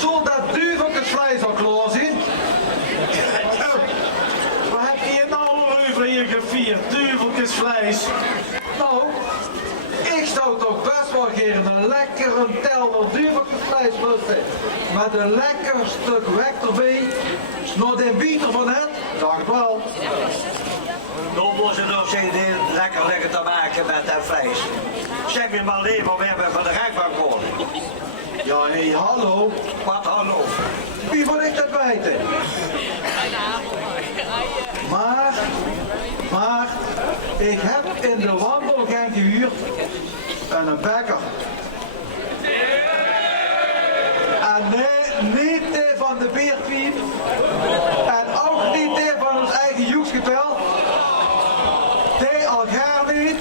Zodat duiveltjesvlees al klaar zijn. Wat heb je nou over hier gevierd? Duiveltjesvlees. Nou, ik zou toch best wel geen een lekkere telner duiveltjesvlees lusten. Met een lekker stuk wek erbij. Nog de bieter van het, dacht wel. Dan moeten ze nog eens lekker te maken met dat vlees. Zeg me maar alleen maar, we hebben van de rechtbank gehoord. Ja, hé, hallo. Wat hallo? Wie wil ik dat weten? Maar, ik heb in de wandelgang gehuurd en een bekker. En nee, niet die van de beerpiep. En ook niet die van ons eigen joeksgetel. Die al gaar niet.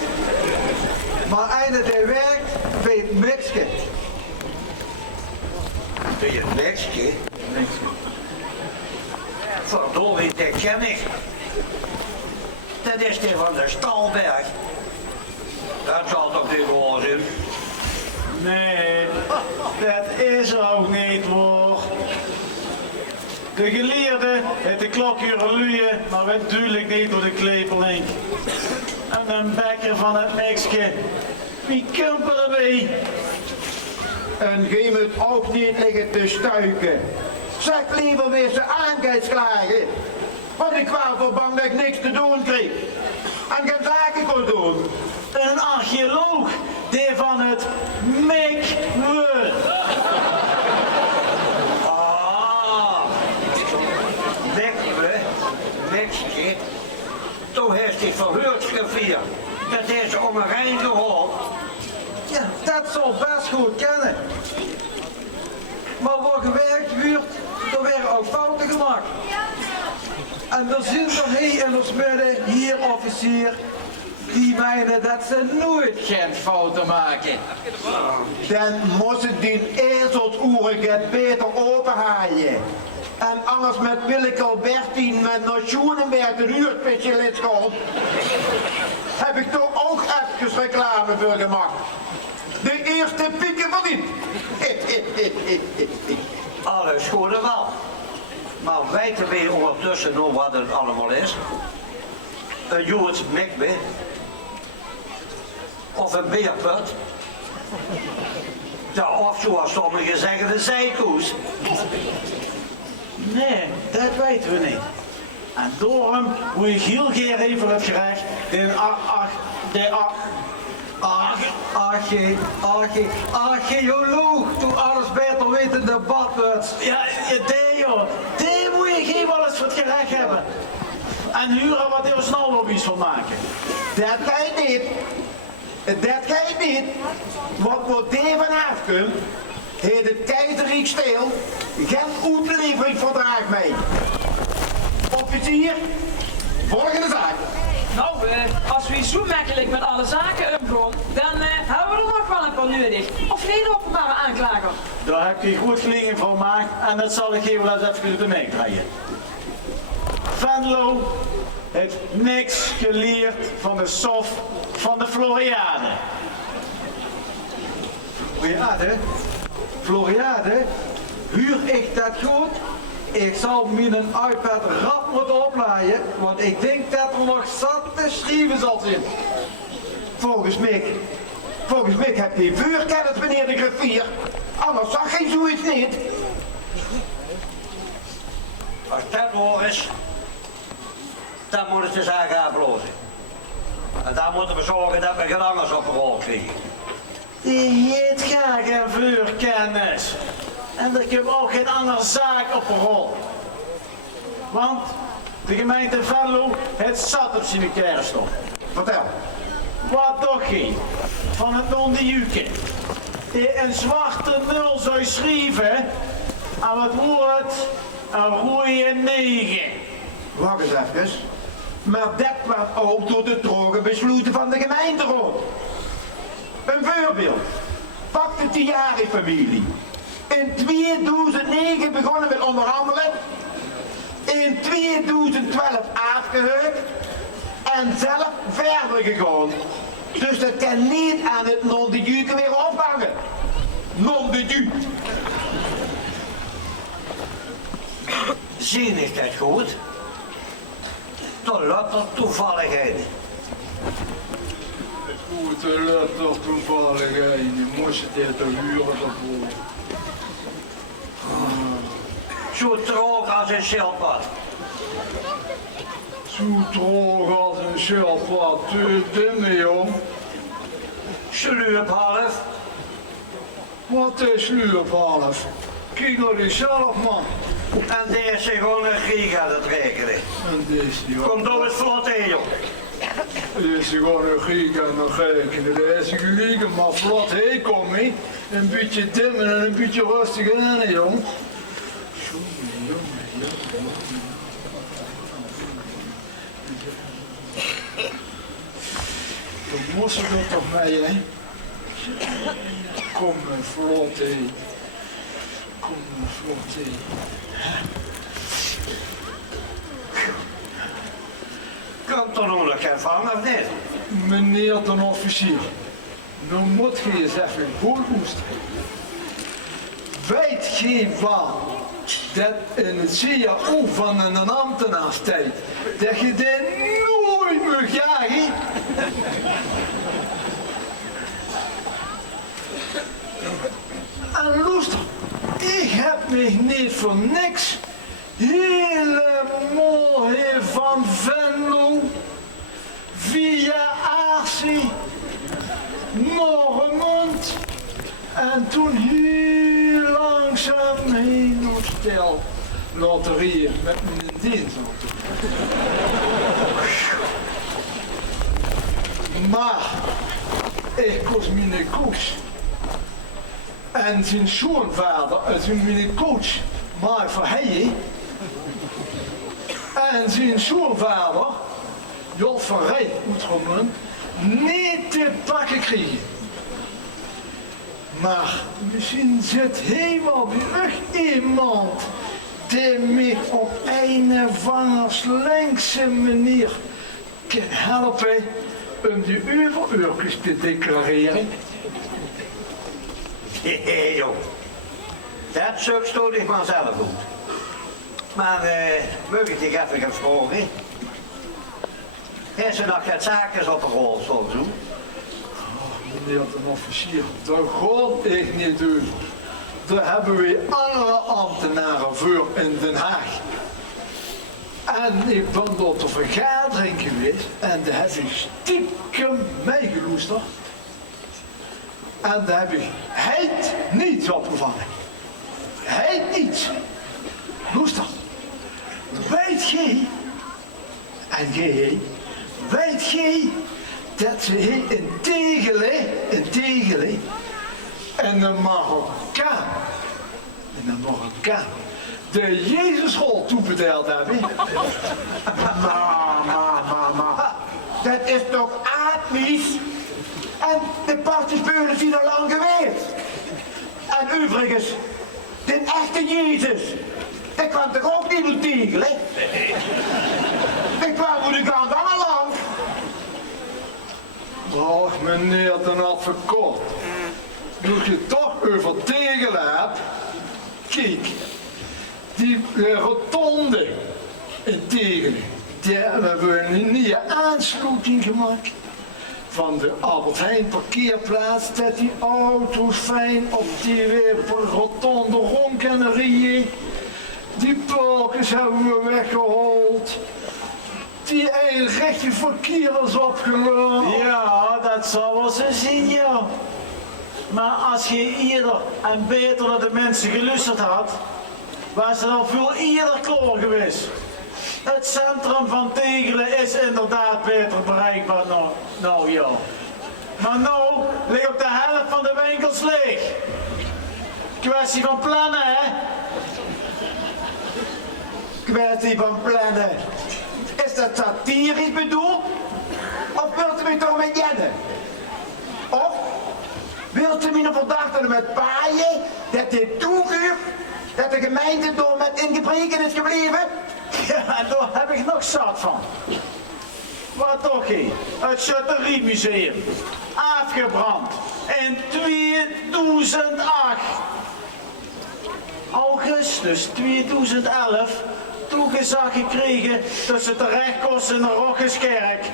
Maar een die werkt bij het mixje. Doe je het nekje? Verdorie, dat ken ik. Dat is die van de Stalberg. Dat zal toch niet waar zijn? Nee, dat is ook niet waar. De geleerde heeft de klokuren luien, maar weet natuurlijk niet door de klepeling. En een bekker van het mixje. Wie komt erbij? En je moet ook niet liggen te stuiken. Zeg liever weer ze aankijksklagen. Want ik was voor bang dat ik niks te doen kreeg. En geen zaken kon doen. Een archeoloog, die van het Mikwe. Ah, Mikwe, mixje. Toen heeft hij verhuurd gevierd. Dat heeft ze om een rein gehoord. Ja, dat zal best goed kennen. Maar waar gewerkt wordt, er werden ook fouten gemaakt. En er zijn er hier in ons midden, hier officier, die meinen dat ze nooit geen fouten maken. Dan moesten die ezelsoeren beter openhaaien. En anders met Willeke Albertine met naar Schoenenberg de huurspecialist komt, heb ik toch ook even reclame voor gemaakt. De eerste pieken verdiend. Alles goed en wel. Maar weten we ondertussen nog wat het allemaal is? Een Jood's mikwe? Of een beerput? Ja, of zoals sommigen zeggen, de zijkoes. Nee, dat weten we niet. En daarom moet ik heel graag even het gerecht de Archeoloog, toen alles beter weten de badmuts. ja, die moet ik hier wel eens voor het gerecht hebben. En huren wat er snel lobby's van maken. Dat ga je niet. Dat ga je niet. Want wat die vanaf komt, heeft het keizerrijk stil geen uitleveringsverdrag mee. Officier, volgende zaak. Nou, als we zo makkelijk met alle zaken omgaan, dan hebben we er nog wel een paar nodig. Of geen openbare aanklager. Daar heb ik goed gelingen van gemaakt en dat zal ik hier wel eens even de meekrijgen. Venlo heeft niks geleerd van de sof van de Floriade. Floriade, huur ik dat goed? Ik zal mijn iPad rap moeten oplaaien, want ik denk dat er nog zat te schrijven zal zijn. Volgens mij heb je vuurkennis, meneer de griffier. Anders zag je zoiets niet. Als dat hoor is, dan moeten ze zaken afblozen. En dan moeten we zorgen dat we geen angers op de rol krijgen. Die heeft graag een vuurkennis. En er komt ook geen andere zaak op een rol. Want de gemeente Venlo heeft zat op zijn kerststof. Vertel. Wat toch geen van het non-de-juke. Die een zwarte nul zou schrijven. En wat wordt een rode 9. Wacht eens even. Maar dat kwam ook door de droge besluiten van de gemeenteraad. Een voorbeeld. Pak de Tiari-familie. In 2009 begonnen met onderhandelen. In 2012 afgehuurd. En zelf verder gegaan. Dus dat kan niet aan het non-de-juke weer ophangen. Non-de-juke. Zie ik dat goed? Tot louter toevalligheden. Goede lutter toevalligheid, je moest het hier te huren ervoor. Zo droog als een schildpad. Zo droog als een schildpad, dimmen jong. Sluurphalf. Wat is sluurphalf? Kijk naar jezelf man. En die is gewoon een giga aan het rekenen. En deze Kom door het vlot in, joh. is gewoon een giga en een gekende. Deze gelieken maar vlot heen kom je. Een beetje dimmen en een beetje rustig aan jong. Dan moest er toch mee hè. Kom maar vlot heen. Kom maar vlot heen. Komt er nog geen van, of niet? Meneer de officier, nu moet je eens even goed hoesten. Weet je wel dat in het CAO van een ambtenaarstijd, dat je dit nooit moet jagen? En luister, ik heb me niet voor niks helemaal hier van Venlo via Aarsie, Norgemond en toen heel langzaam heen naar Stel. Loterieën met mijn dienstauto. Maar ik was mijn coach. En zijn schoonvader, mijn coach, Mark Verheijen. En zijn schoonvader, Job van Rij, niet te pakken kregen. Maar misschien zit helemaal bij u iemand die mij op een of andere slinkse manier kan helpen om die overuurtjes te declareren. Hé joh, dat stuk stoot ik maar zelf goed. Maar mag ik dich even gaan vragen? Is er nog geen zaken op de rol zo doen? Meneer de officier, daar ga ik niet doen. Daar hebben we andere ambtenaren voor in Den Haag. En ik ben op de vergadering geweest en daar heb ik stiekem meegeloesterd. En daar heb ik heid niets opgevangen. Heid niets. Loester. Weet jij, en jij, weet jij dat ze hier in Tegelen, en de Marokkaan, de Jezusrol toebedeeld hebben. Maar, dat is toch aardmies? En de partyspeulen zijn al lang geweest. En overigens, de echte Jezus, dat kwam toch ook niet uit Tegelen? Dat kwam voor de kant al lang. Och, meneer de advocaat, nu je toch over Tegelen hebt, kijk, die rotonde in Tegelen, die hebben we een nieuwe aansluiting gemaakt van de Albert Heijn parkeerplaats, dat die auto's fijn op die rotonde rond kunnen rijden. Die balkens hebben we weggehaald. Die eenrichting verkeer is opgelopen. Ja, dat zal wel zo zien, ja. Maar als je eerder en beter naar de mensen geluisterd had, was het al veel eerder klaar geweest. Het centrum van Tegelen is inderdaad beter bereikbaar nou ja. Maar nou ligt ook de helft van de winkels leeg. Kwestie van plannen, hè? Kwestie van plannen. Is dat satirisch bedoeld? Of wilt u me toch met jennen? Of wilt u me nog verdachten met paaien dat dit toegeeft dat de gemeente door met ingebreken is gebleven? Ja, daar heb ik nog zat van. Wat toch hé? Het Schutteriemuseum. Afgebrand in 2008. Augustus 2011 toegezag gekregen tussen terechtkosten in de Rocheskerk.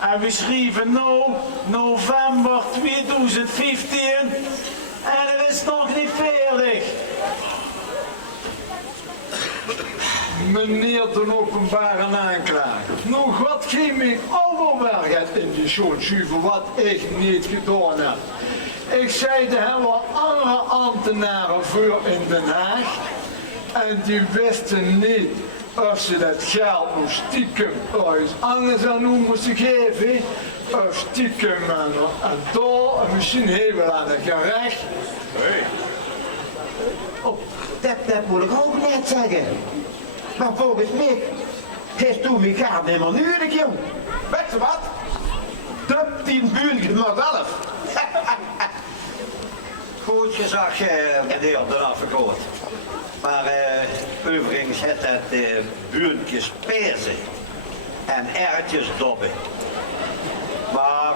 En we schreven nu november 2015 en het is nog niet veerdig. Meneer de openbare aanklager, nog wat geen mij overwerkt in die schoonschuiven wat ik niet gedaan heb. Ik zei er hebben wat andere ambtenaren voor in Den Haag en die wisten niet of ze dat geld nog stiekem ergens anders aan doen moesten geven of stiekem en door en misschien hebben we aan het gerecht. Oh, dat moet ik ook net zeggen. Maar volgens mij is toen mijn kaart helemaal nurig, jong. Weet je wat? De 10 buurtjes maar zelf. Goed gezegd, meneer de advocaat. Maar overigens het buurtjes persen en erwtjes dobben. Maar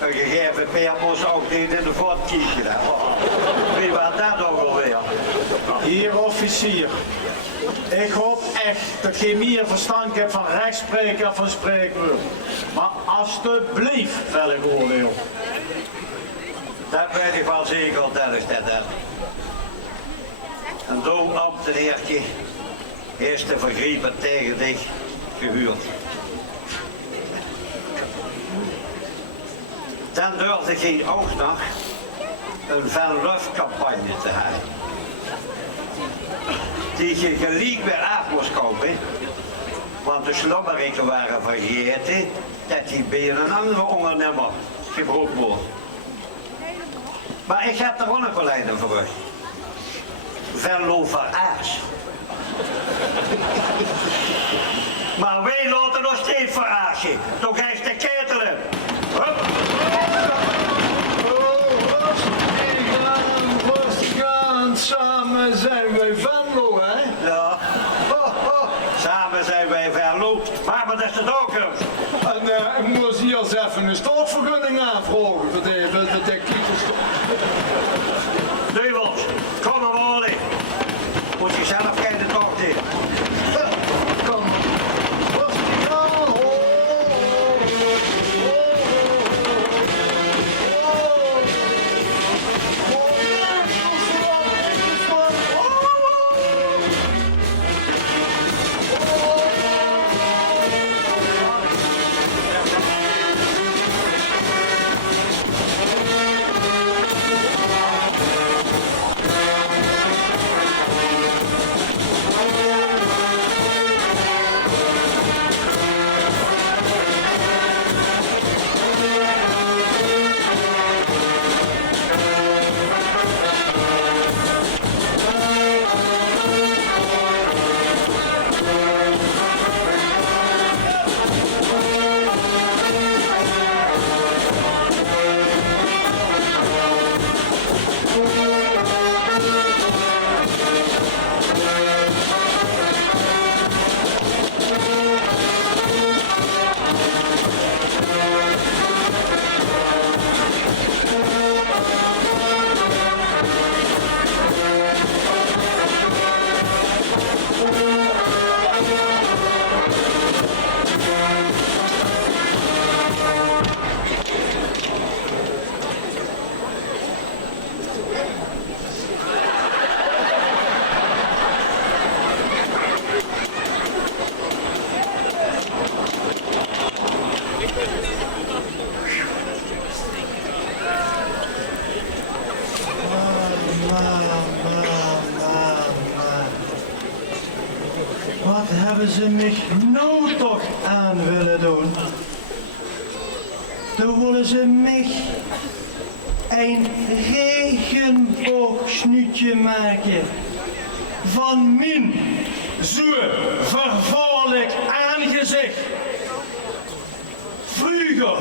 een gegeven peer moest ook niet in de vod kieken. Wie was dat ook alweer? Hier officier, ik hoop echt dat je meer verstand hebt van rechtspreken of van spreekwoord. Maar alsjeblieft, vellig oordeel. Dat weet ik wel zeker dat ik dat heb. Een doomambtenaartje is te vergrijpen tegen dich gehuurd. Dan durfde geen ook nog een Van Luf campagne te hebben. Die je gelijk weer af moest kopen, Want de slobberiken waren vergeten dat die bij een andere ondernemer gebruikt wordt. Maar ik heb er ook nog wel een voor u. Venlo veraars. Maar wij laten nog steeds veraarsje. Toch ga je te ketelen. Hup. Gaan, samen zijn wij Venlo, hè? Ja. Samen zijn wij Venlo. Maar wat is het ook? En ik moest hier eens even een startvergunning aanvragen voor de kiekers. Duivels, kom maar Wally. Moet je zelf geen toch doen. Kom, rustig aan. Wat hebben ze me nou toch aan willen doen? Toen willen ze me een regenboogsnuitje maken van mijn zo vervallig aangezicht. Vroeger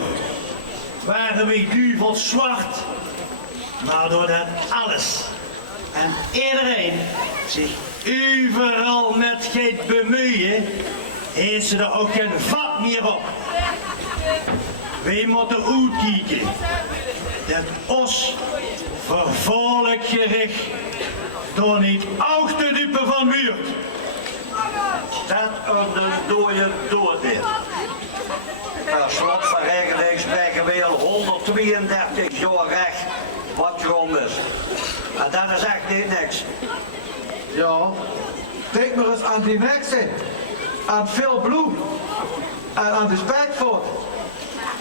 waren wij duvels zwart, maar doordat alles en iedereen zich overal met gaat bemoeien, heeft ze er ook geen vat meer op. Wij moeten uitkijken dat ons vervolg gericht door niet ook te dupe van buurt. Dat een dode dood is. Per slot van regeling spreken wij al 132 jaar recht wat grond is. En dat is echt niet niks. Ja, denk maar eens aan die Nexen, aan Phil Bloem, en aan de Spekvoort,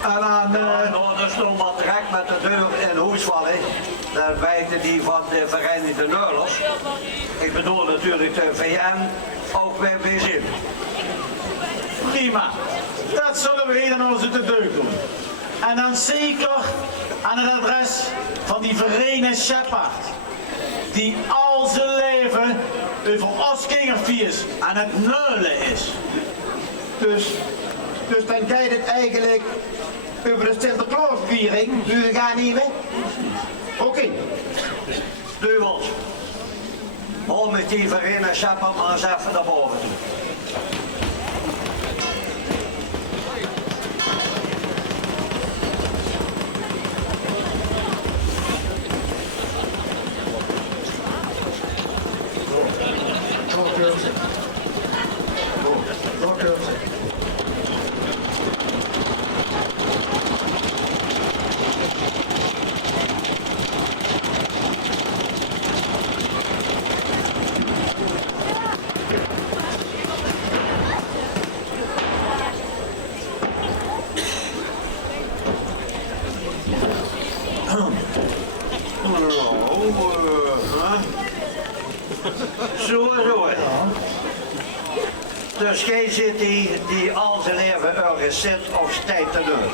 en aan... Nou, dat is nog wat direct met de deur in huis vallen. Dat weten die van de Verenigde Nederlanders. Ik bedoel natuurlijk de VN, ook weer bezig. Prima, dat zullen we hier nog eens te deug doen. En dan zeker aan het adres van die Verene Shepard, die al zijn leven over Oskingerviers aan het neulen is. Dus dan ga je het eigenlijk over de Sinterklaasviering, u gaat niet mee? Oké. Duivels, hol met die Verena Shepard maar eens even naar boven toe. Dus jij zit die al zijn leven ergens zit of tijd te doen.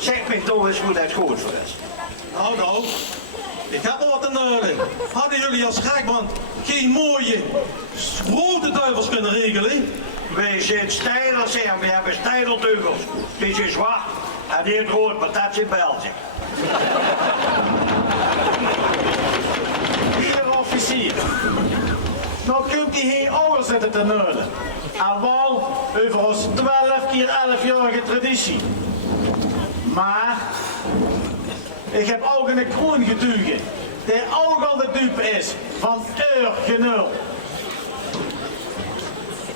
Zeg me toch eens hoe dat goed voor is. Nou, ik heb al wat te neulen. Hadden jullie als gekman geen mooie grote duivels kunnen regelen? Wij zijn steilers hier, we hebben steilerduivels. Die zijn zwart en die is rood, maar dat is in België. Hier officier. Nou kunt hij hier ouder zitten te neulen. En wel over ons 12 keer 11-jarige traditie. Maar ik heb ook een kroongetuige die ook al de dupe is van genul.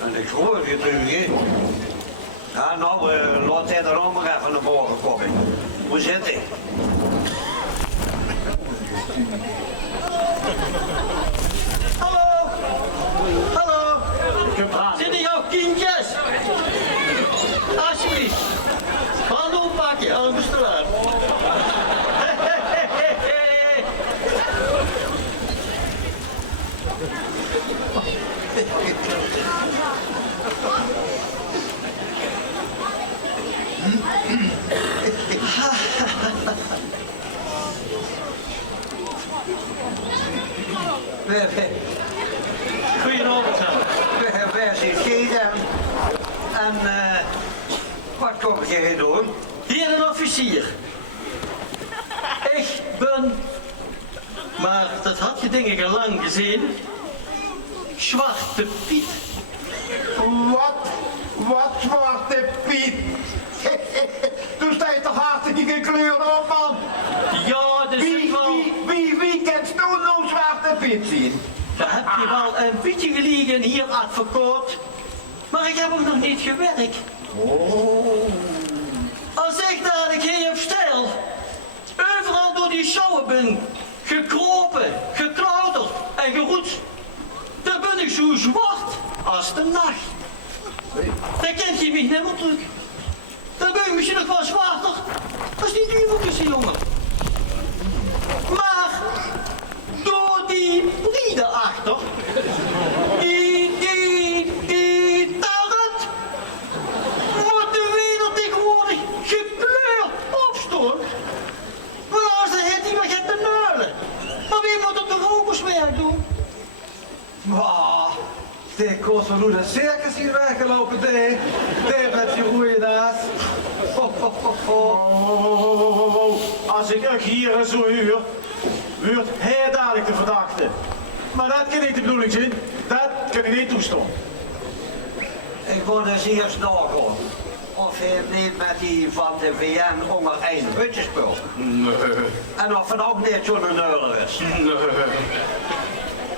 En ik hoor je terug. Ja, nou, laat hij er ook maar even naar boven komen. Hoe zit hij? Hallo! Hallo! Zitten jouw kindjes? Alsjeblieft. Hallo pakje, anders eruit. Goedenavond, wij zijn Geet en wat kom jij doen? Hier een officier. Ik ben, maar dat had je denk ik al lang gezien, Zwarte Piet. Wat Zwarte Piet? Toen sta je toch hartstikke kleuren op, man. Ja, dus Wie kent toen nou Zwarte Piet zien? daar heb je wel een beetje gelegen hier, advocaat. Maar ik heb ook nog niet gewerkt. Oh. Als ik dat ik hier op stijl, overal door die showen ben gekropen, geklauterd en geroet, dan ben ik zo zwart als de nacht. Dan kent je mij niet meer terug. Dan ben ik misschien nog wel zwarter als die duiveltjes, jongen. Maar door die brie daarachter, die tarot, wordt de wereld tegenwoordig gekleurd opstoot. Maar als de het niet meer gaat te neulen. Maar wie moet op de rokerswerk doen? Maar, die kost van hoe de circus hier weggelopen deed. Die met je goeie naast. Als ik ook hier zo huur, wordt hij dadelijk de verdachte. Maar dat kan niet de bedoeling zijn. Dat kan ik niet toestaan. Ik word eens eerst nagaan of hij niet met die van de VN onder één hutje speelt. Nee. En of het ook niet zo'n neuler is. Nee.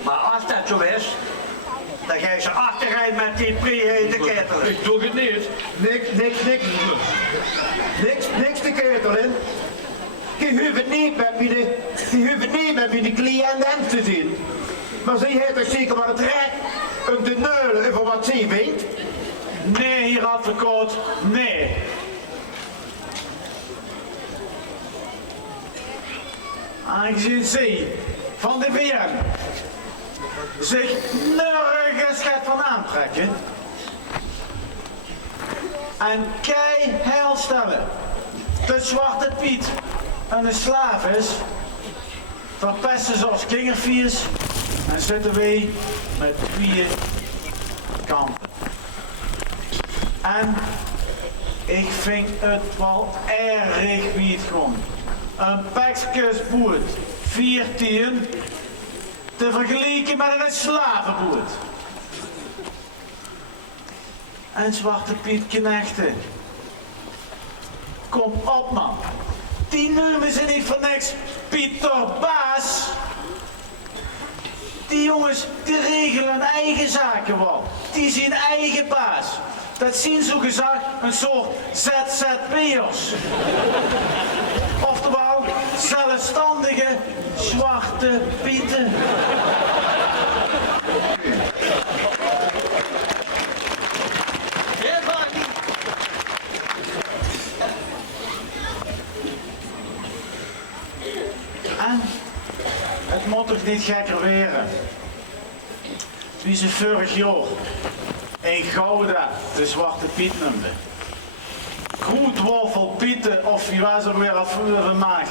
Maar als dat zo is, dan ga je ze achterrijden met die pre-hete ketel. Ik doe het niet. Niks te ketelen. Je hoeft niet met mijn cliënt te zien. Maar zij heeft toch zeker wat het recht om te neulen over wat zij weet? Nee, hier advocaat, nee. Aangezien zij van de VN zich nergens gaat van aantrekken en keihard stellen dat Zwarte Piet een slaaf is, verpesten ze als kingerviers en zitten wij met 2 kanten. En ik vind het wel erg wie het komt. Een pekskesboot 14 te vergelijken met een slavenboot. En Zwarte Piet knechten. Kom op, man. Die noemen ze niet voor niks Pieter Baas. Die jongens, die regelen hun eigen zaken wel. Die zijn eigen baas. Dat zien zo gezegd een soort ZZP'ers. Oftewel, zelfstandige Zwarte Pieten. En het moet toch niet gekker weren. Wie ze vorig jaar Ik Gouda, de Zwarte Piet noemde. Groentwafel Pieten, of wie was er weer wat vroeger maakt.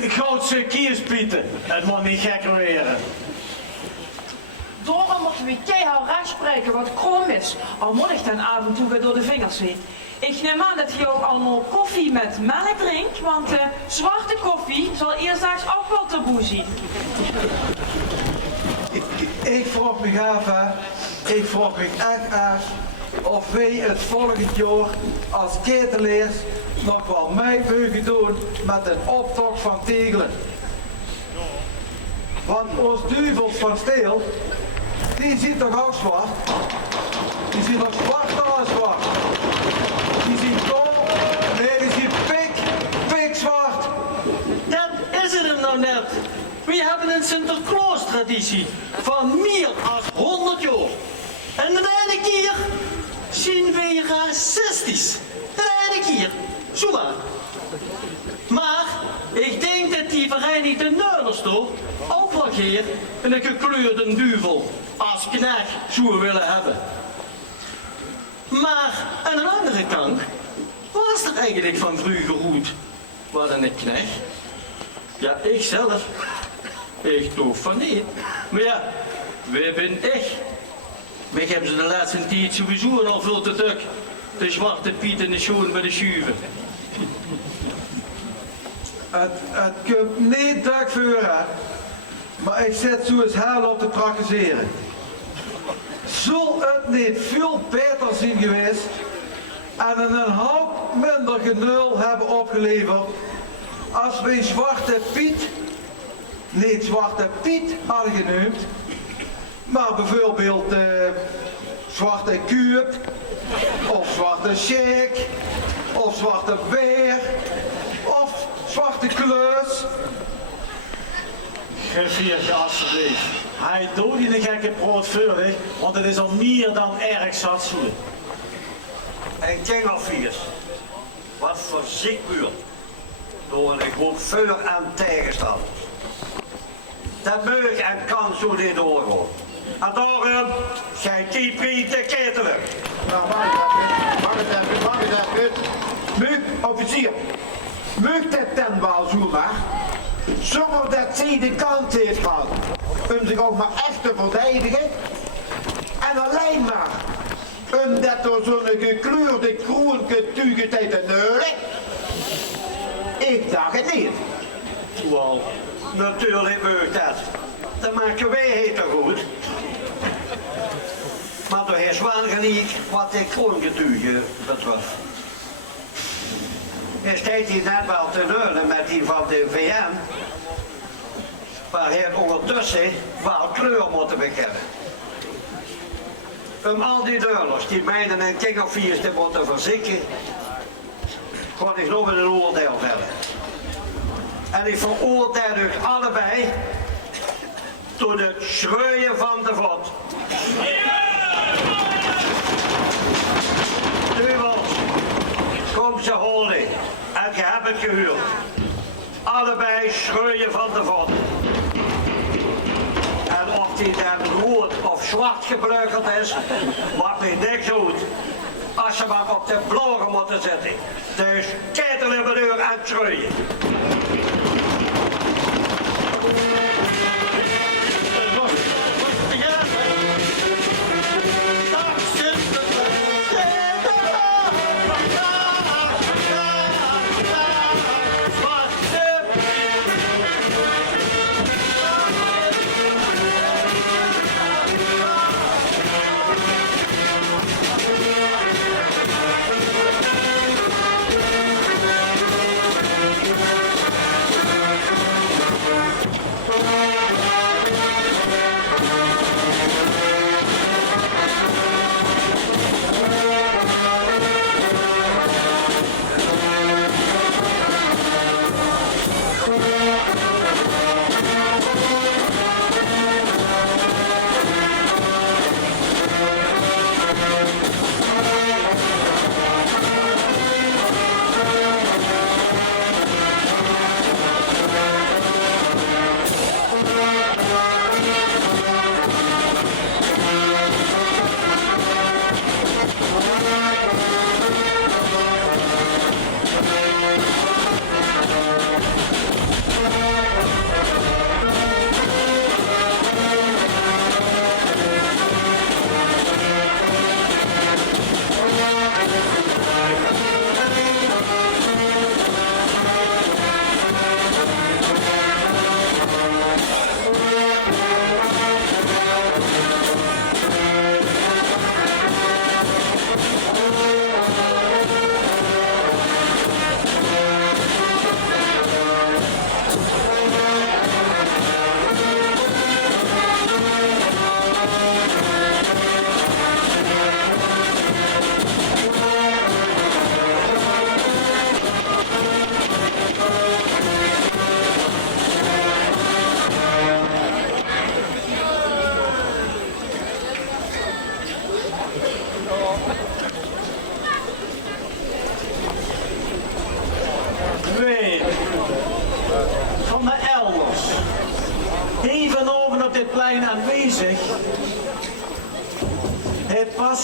Goudse kierspieten, het moet niet gekker worden. Daarom moeten we keihard recht spreken wat krom is. Al moet ik dan af en toe weer door de vingers zien. Ik neem aan dat je ook allemaal koffie met melk drinkt, want zwarte koffie zal eerstdaags ook wel taboe zien. Ik vraag me af, hè. Ik vraag me echt af of wij het volgend jaar als ketelaars nog wel mee mogen doen met een optocht van tegelen. Want ons duivels van steel, die ziet toch ook zwart? Die zien nog zwarter dan zwart. Die zien dom, nee die zien pik zwart. Dat is het hem nou net. We hebben een Sinterklaas-traditie van meer dan 100 jaar. En de ene keer zien we racistisch. De ene keer. Zo maar ik denk dat die Verenigde Nederlanders toch ook wel keer een gekleurde duivel als knecht zou willen hebben. Maar aan de andere kant was er eigenlijk van vroeger goed wat een knecht. Ja, ik zelf. Ik geloof van niet. Maar ja, wij zijn echt. Wij hebben ze de laatste tijd sowieso al veel te druk. De Zwarte Piet en de schoen bij de schuiven. Het komt niet druk voor, hè. Maar ik zit zo eens heel op te praktiseren. Zal het niet veel beter zijn geweest en een hoop minder genul hebben opgeleverd als wij Zwarte Piet niet Zwarte Piet hadden genoemd, maar bijvoorbeeld Zwarte Kuip, of Zwarte Sheik, of Zwarte Beer, of Zwarte Kleus. Geef je alsjeblieft. Hij doet niet een gekke broodvurig, want het is al meer dan erg zat zoen. En Kengelviers, wat voor ziekbuur. Door een groep vuur en tegenstanders. Dat mag en kan zo niet doorgaan. En daarom zijn die prieten ketelen. Nou, mag ik dat goed? Mug, officier, mag dat dan wel zo maar? Zonder dat zij de kant heeft gehad om zich ook maar echt te verdedigen. En alleen maar omdat er zo'n gekleurde kroonke tugen tijd te neulen. Ik dacht het niet. Wel, natuurlijk mag dat. Dat maken wij het goed. Maar door is wel gelijk wat de kroongetuigen betreft. Is tijd hij net wel te neulen met die van de VN. Maar hij ondertussen wel kleur moeten bekennen. Om al die deurlers die mijnen en kingerviers te moeten verzekeren, kon ik nog een oordeel vellen. En ik veroordeel u allebei tot het schreeuwen van de vod. Duivels, kom ze holen en je hebt het gehuurd. Allebei schreeuwen van de vod. En of die dan rood of zwart gebleugeld is, maakt mij niks uit. Als ze maar op de bloggen moeten zitten. Dus ketelen met u en schreeuwen.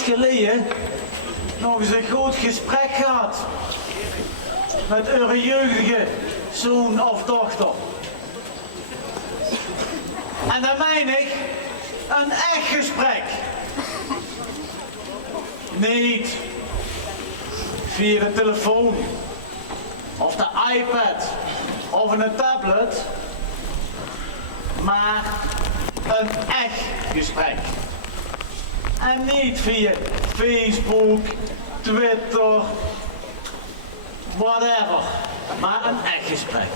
geleden nog eens een groot gesprek gehad met uw jeugdige zoon of dochter. En dan meen ik een echt gesprek. Niet via de telefoon of de iPad of een tablet, maar een echt gesprek. En niet via Facebook, Twitter, whatever, maar een echt gesprek.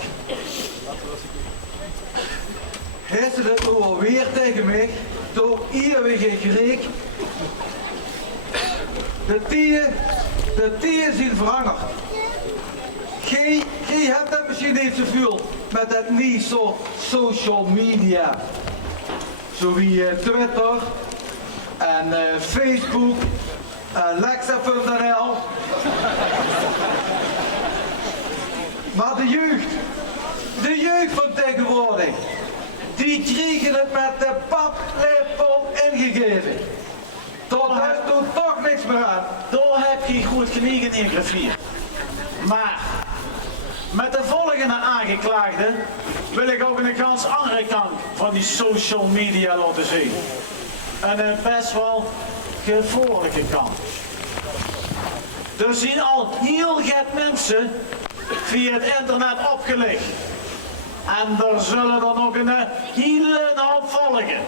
Heeft ze dit nu alweer tegen mij door eeuwige Griek? De tijden zijn veranderd. Gij hebt dat misschien niet zoveel met dat niet zo social media. Zo wie Twitter en Facebook en Lexa.nl. Maar de jeugd van tegenwoordig, die kregen het met de paplepel ingegeven. Tot daar doet toch niks meer aan. Daar heb je goed gelegen in graffier. Maar met de volgende aangeklaagde wil ik ook een ganz andere kant van die social media laten zien. Een best wel gevaarlijke kant. Er zijn al heel get mensen via het internet opgelicht. En er zullen er nog een hele hoop volgen.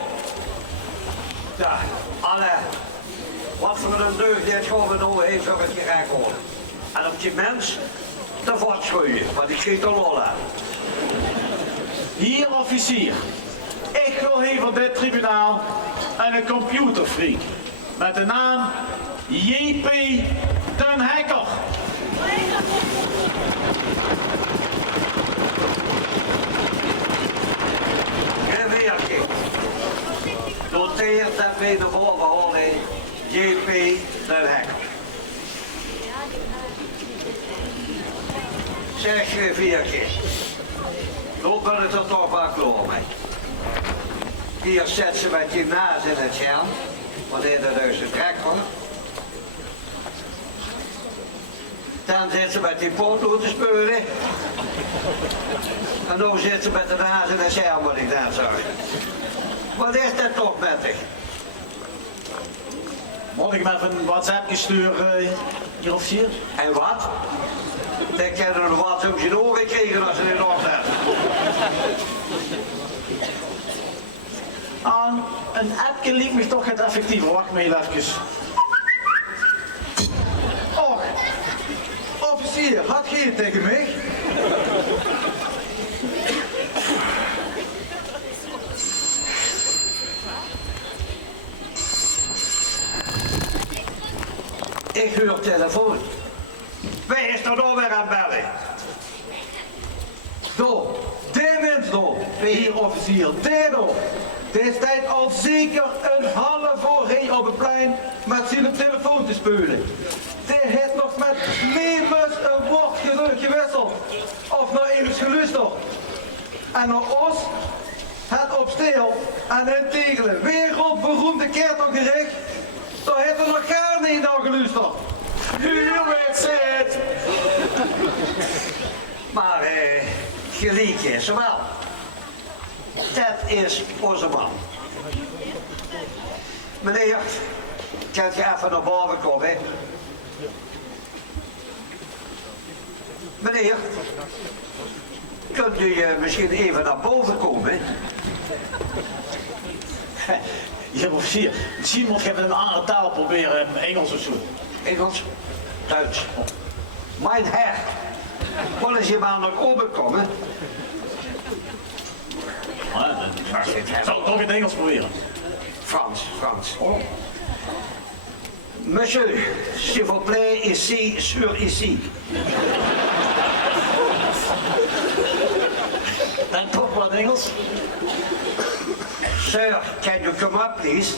Ja, Anne, wat voor een deugd dit gewoon nou heeft op het gerecht horen. En op die mens, de voortschroeien, want ik schiet er lol aan. Hier officier, ik wil hier van dit tribunaal een computerfreak met de naam J.P. den Hacker. En weer een keer. Noteert dat wij de voorbehouden J.P. den Hacker. Zeg je 4 keer. Dan ben ik er toch wel klaar mee. Hier zet ze met je naast in het scherm, wanneer er dus een trek komt. Dan zit ze met die potlood te speuren. En dan zit ze met de naast in het scherm, wat ik net zag. Wat is dat toch met zich? Moet ik hem even een WhatsAppje sturen, hier officier? En wat? Dan kunnen we wat om zijn oren krijgen als ze dit nog hebben. Aan een appje liep me toch het effectiever. Wacht maar heel even. Och, officier, had gij het tegen mij? Ik huur telefoon. Wie is er nou weer aan het bellen? Zo, de mens door, hier officier, Dedo. Die staat al zeker een half voor hij op het plein met zijn telefoon te spelen. Die heeft nog met niemand een woord gewisseld of naar eens geluisterd. En naar ons het op steel en in Tegelen wereldberoemde kertelgericht, daar heeft er nog gar niet naar geluisterd. U weet het! Maar gelijk is ze wel. Dat is onze man. Meneer, kunt je even naar boven komen? Meneer, kunt u misschien even naar boven komen? Ja, officier, misschien moet je even een andere taal proberen, Engels of zo. Engels? Duits. Mijn her, wat is je maar naar oben komen? Ik zal het toch in het Engels proberen. Frans. Oh. Monsieur, s'il vous plaît, ici, sur ici. Dan toch wat Engels. Sir, can you come up, please?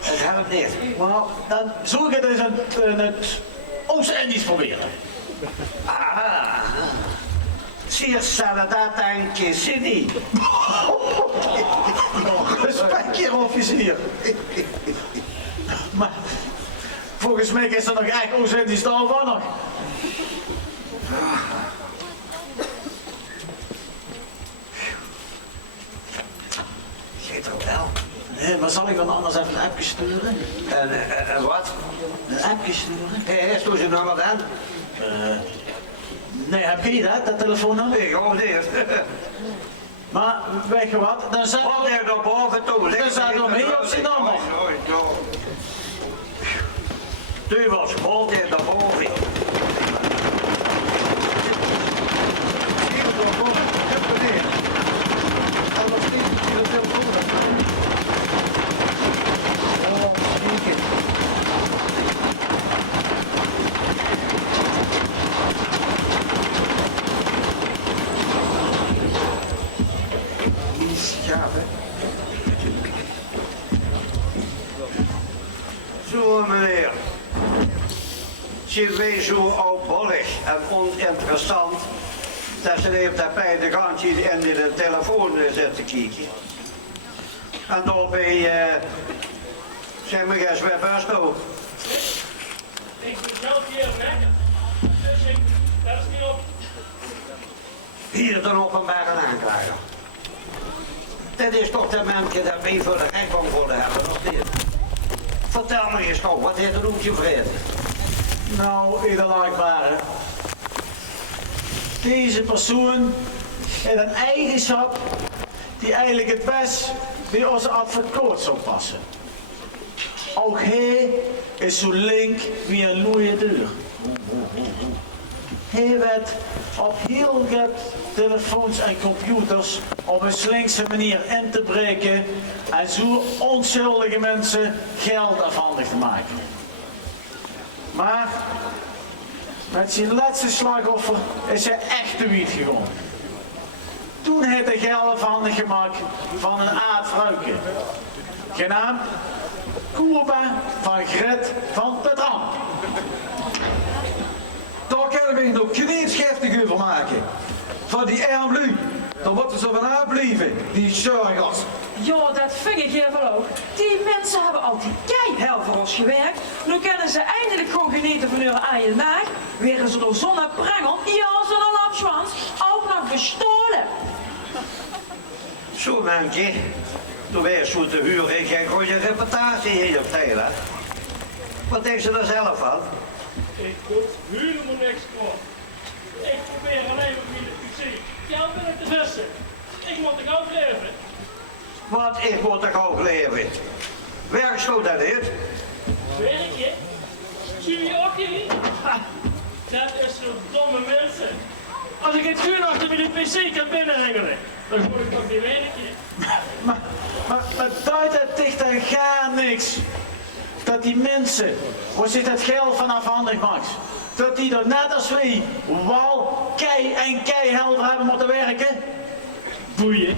Het helpt niet. Maar dan zoek ik eens het Oost-Indisch proberen. Ah, Zeer stellen, dat denk je niet. Respect hier, officier. Maar volgens mij is er nog echo's in die stal van nog. Geet er wel. Nee, maar zal ik dan anders even een appje sturen? En wat? Een appje sturen? Hé, doe ze nou wat aan? Nee, heb je dat telefoonnummer? Ik ook niet. Maar weet je wat? Dan zijn Wat er naar boven toe? Dan staat er mee op zijn nummer. Du was gewoon er naar boven. Zo meneer, zijn wij zo oudbollig en oninteressant dat ze op dat beide gantje in de telefoon zitten te kijken. En daarbij zijn we eens weer best ook. Ik moet zelf hier werken, dus dat is niet op. Hier de openbare aanklager. Dit is toch de mensen dat wij voor de rechtbank willen hebben, nog niet? Vertel me eens nou, wat heeft er ook tevreden? Nou, edelachtbare. Deze persoon heeft een eigenschap die eigenlijk het best bij onze advocaat zou passen. Ook hij is zo link wie een loeie deur. Hij werd op heel wat telefoons en computers op een slinkse manier in te breken en zo onschuldige mensen geld afhandig te maken. Maar met zijn laatste slachtoffer is hij echt de wiet gegaan. Toen heeft hij geld afhandig gemaakt van een aardvrouwke, genaamd Koerba van Gret van Petran. Daar kunnen we nog geen scheftig over maken. Van die armlu, dan moeten ze van aanblijven, die zorgers. Ja, dat vind ik even ook. Die mensen hebben altijd keihard voor ons gewerkt. Nu kunnen ze eindelijk gewoon genieten van hun eigen dag. Weer ze door zonneprangel, ja, zo'n lapschwans, ook nog bestolen. Zo mensen, toen wij zo te huren, geen goede reputatie hier op telen. Wat denkt ze er zelf van? Ik moet huren moet niks kosten. Ik probeer alleen maar mijn PC. Jou ben ik te vesten. Ik moet er ook leven. Wat, ik moet toch ook leven? Werk zo dat niet? Werk je? Zie je ook niet? Ha, dat is zo'n domme mensen. Als ik het uur achter met die PC kan binnenhengelen, dan moet ik toch niet werken. Maar duidt het dicht en ga niks. Dat die mensen, waar zich dat geld van afhandig maakt, dat die er net als wij wal, kei en keihelder hebben moeten werken? Boeien.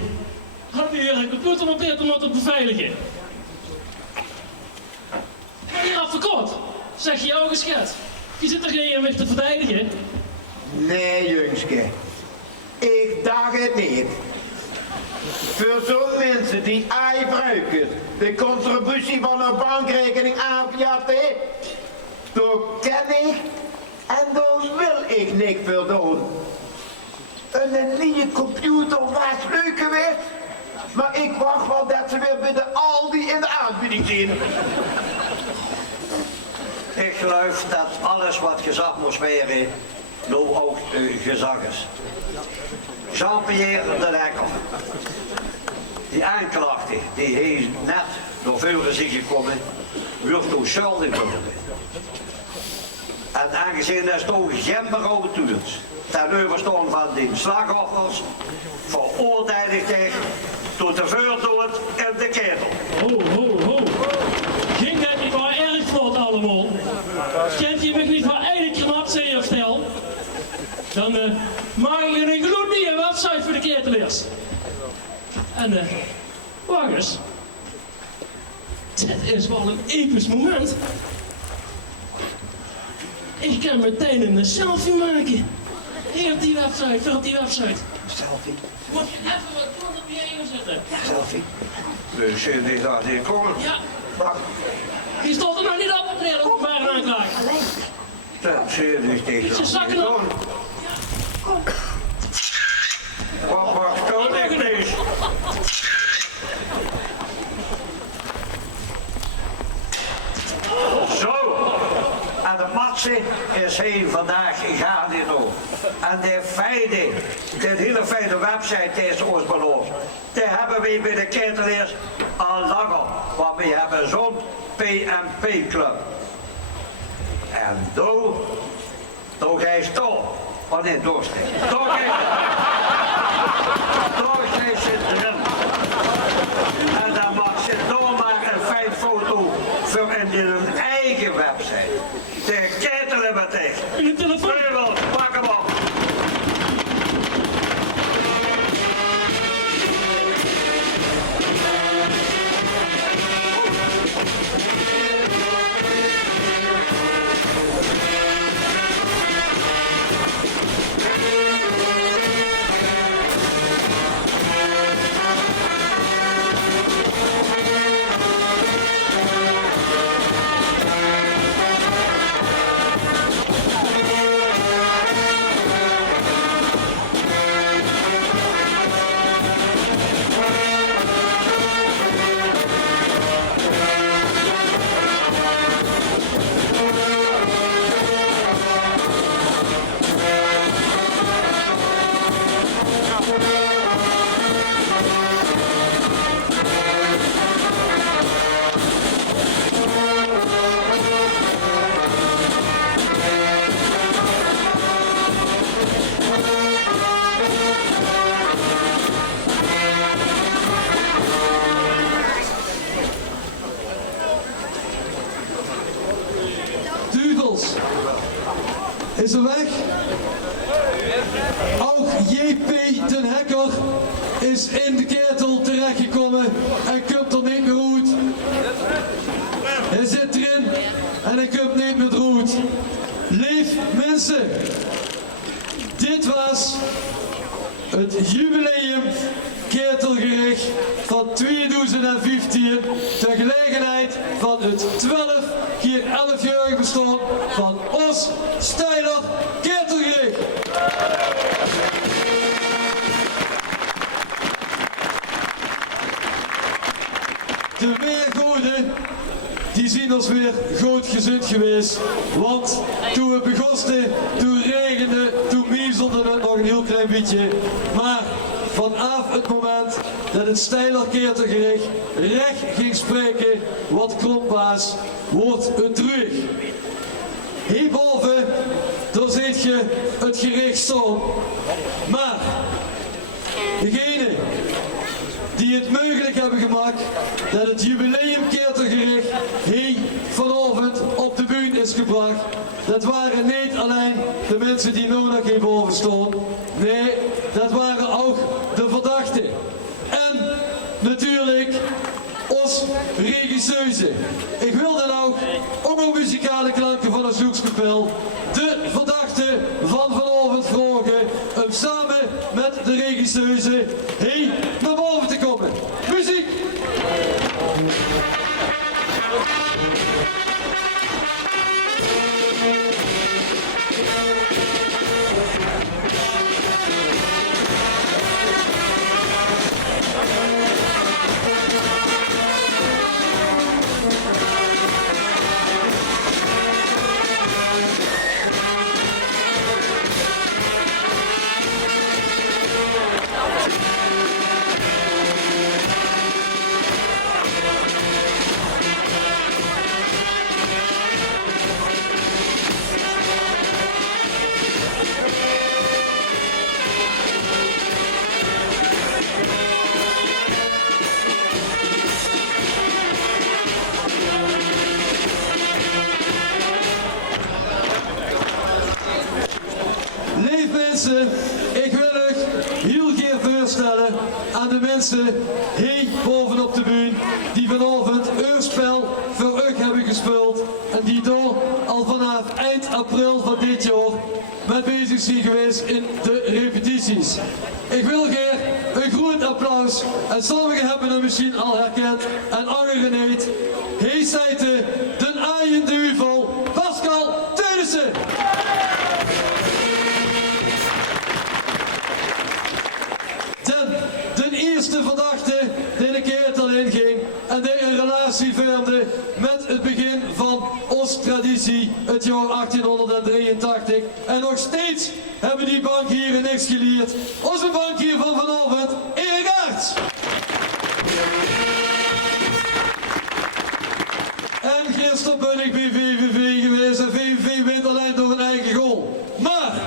Had u hier een computer monteerd om dat te beveiligen? Maar hier advocaat, zeg je ook eens schat. Je zit er geen weg te verdedigen. Nee, jongske. Ik dacht het niet. Voor zo'n mensen die gebruiken de contributie van een bankrekening aanjatten, daar ken ik en daar wil ik niks voor doen. Een nieuwe computer was leuk geweest, maar ik wacht wel dat ze weer bij de Aldi in de aanbieding zien. Ik geloof dat alles wat gezag moest worden, nu ook gezag is. Jean-Pierre de Lekker, die aanklachte, die hij net door vuren is gekomen, wordt toen schuldig bevonden. En aangezien er toch geen bureau doet, ten overstaan van die slachtoffers, veroordeeld ik tot de vuurdood in de ketel. Ho, ho, ho. Ging dat niet maar erg vlot allemaal? Kent je me niet van eigen crematie of stel? Dan maak ik een gloednieuwe website voor de keteliers. En wacht eens. Dit is wel een episch moment. Ik kan meteen een selfie maken. Hier op die website, voor op die website. Selfie. Moet je even wat doen op die ene zitten. Selfie. Dus je laat hier komen. Ja. Wacht. Die stond er nog niet op, meneer de openbare aanklager. Dat zie je dus tegen. Iets je zakken op. Wacht, toon ik niet. Zo. En de matse is hier vandaag gegaan in over. En de feiten, de hele fijne website is ons beloofd. Die hebben we bij de kinderen al langer. Want we hebben zo'n PMP-club. En door ga je toch. Oh nee, doorsteken. Door ga je zit erin. En dan mag ze door maar een fijn foto voor in hun eigen website. De ketelen met echt. In de telefoon. Pak hem op. Is er weg? Ook JP den Hekker is in de ketel terechtgekomen en komt er niet meer uit. Hij zit erin en hij komt niet meer eruit. Lief mensen, dit was het jubileum ketelgericht van 2015 ter gelegenheid van het 11-jarig bestaan van ons Steiler ketelgericht. De weergoden die zien ons weer goedgezind geweest, want toen we begonnen, toen regende, toen miezelde het nog een heel klein beetje, maar vanaf het moment dat het Steiler ketelgericht recht ging spreken wat kromp was, wordt het terug. Hierboven, daar ziet je het gericht staan. Maar degene die het mogelijk hebben gemaakt dat het jubileum ketelgericht hier vanavond op de bühne is gebracht, dat waren niet alleen de mensen die nu nog hierboven staan. Nee, dat waren ook de verdachten. En natuurlijk ons regisseuse. Ik wil dan ook onder muzikale klanken van de Zoekskapel de verdachte van vanavond vragen om samen met de regisseuse hier naar boven te komen. Muziek! Ik wil u heel graag voorstellen aan de mensen hier bovenop de bühne die vanavond een spel voor u hebben gespeeld en die daar al vanaf eind april van dit jaar mee bezig gezien geweest in de repetities. Ik wil graag een groot applaus, en sommigen hebben hem misschien al herkend en anderen niet. Hij zei de aaien duivel, Pascal Teunissen. De eerste verdachte die een keer alleen ging en die een relatie vormde met het begin van onze traditie, het jaar 1883. En nog steeds hebben die bank hier niks geleerd. Onze bank hier van vanavond, Erik Aerts. En gisteren ben ik bij VVV geweest en VVV wint alleen door een eigen goal. Maar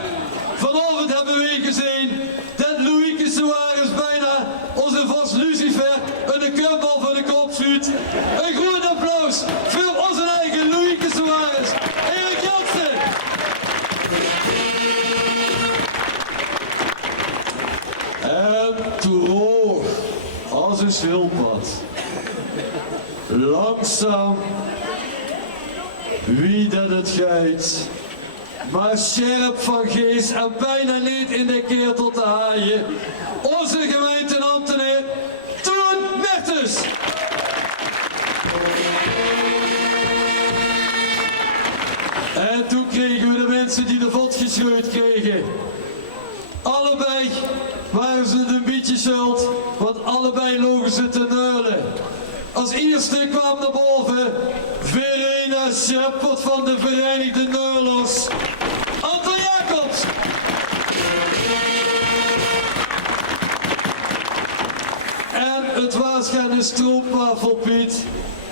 vanavond hebben we gezien dat Louieke Suarez bijna onze vast Lucifer een kumpbal voor de kop schuurt. Een groot applaus voor onze eigen Louieke Suarez, Erik Jansen. En terug als een schildpad. Langzaam, wie dat het geit, maar scherp van geest en bijna niet in de keertel te haaien. Onze gemeenteambtenaar Toon Mertens. En toen kregen we de mensen die de vod geschreeuwd kregen. Allebei waren ze een beetje schuld, want allebei logen ze te neulen. Als eerste kwam naar boven Verena Shepherd van de Verenigde Neulers, Anton Jacobs. En het was geen stroopwafelpiet,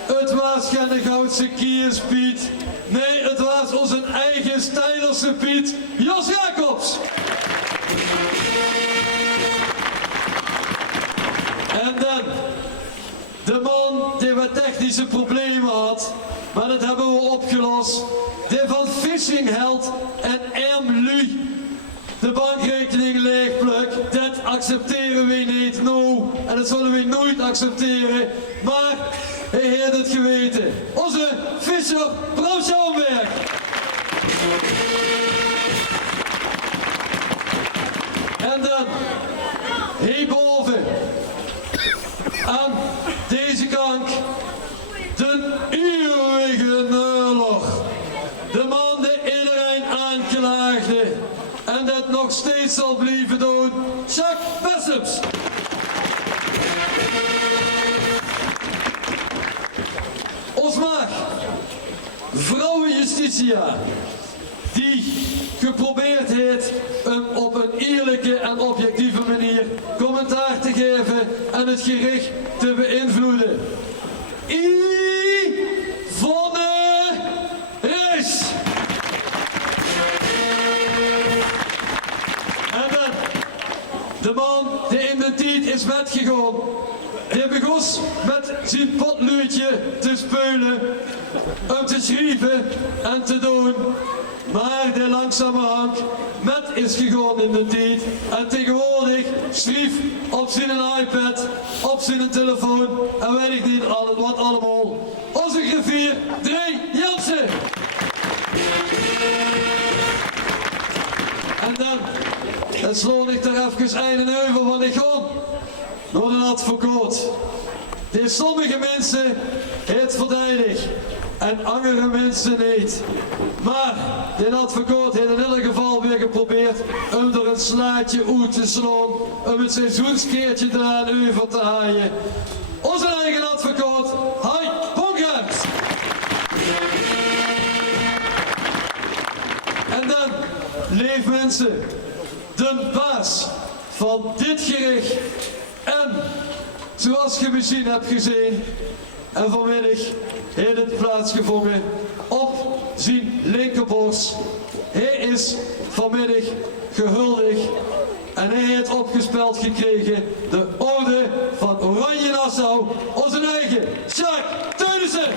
het was geen Goudse Kierspiet, nee, het was onze eigen Steilerse Piet, Jos Jacobs. En dan de man die wat technische problemen had, maar dat hebben we opgelost. Die van Fishing Held en Lu de bankrekening leegpluk. Dat accepteren we niet, no. En dat zullen we nooit accepteren. Maar hij heeft het geweten. Onze Fischer Bram Schouwenberg. En dan hierboven aan deze kant de eeuwige neuler. De man die iedereen aanklaagde en dat nog steeds zal blijven doen, Jacques Bessems. Ons maag, vrouwenjustitia, die geprobeerd heeft op een eerlijke en objectieve manier commentaar te geven en het gericht te beïnvloeden. Yvonne Rees. En dan de man die in de tijd is weggegaan. Die begon met zijn potluutje te spelen, om te schrijven en te doen. Maar die langzamerhand met is gegaan in de tijd en tegenwoordig schreef op zijn iPad, op zijn telefoon en weet ik niet wat allemaal. Onze griffier Dree Jansen. En dan sloot ik er even een over, want ik ga naar een advocaat. Die sommige mensen heeft verdedigd en andere mensen niet. Maar die advocaat heeft in ieder geval weer geprobeerd om er een slaatje uit te slaan, om het seizoenskeertje eraan over te haaien. Onze eigen advocaat, Hai Bongaert. En dan, lieve mensen, de baas van dit gericht en zoals je misschien hebt gezien en vanmiddag heeft het plaatsgevonden op zijn linkerborst. Hij is vanmiddag gehuldigd en hij heeft opgespeld gekregen de orde van Oranje Nassau, onze eigen Jacques Teunissen.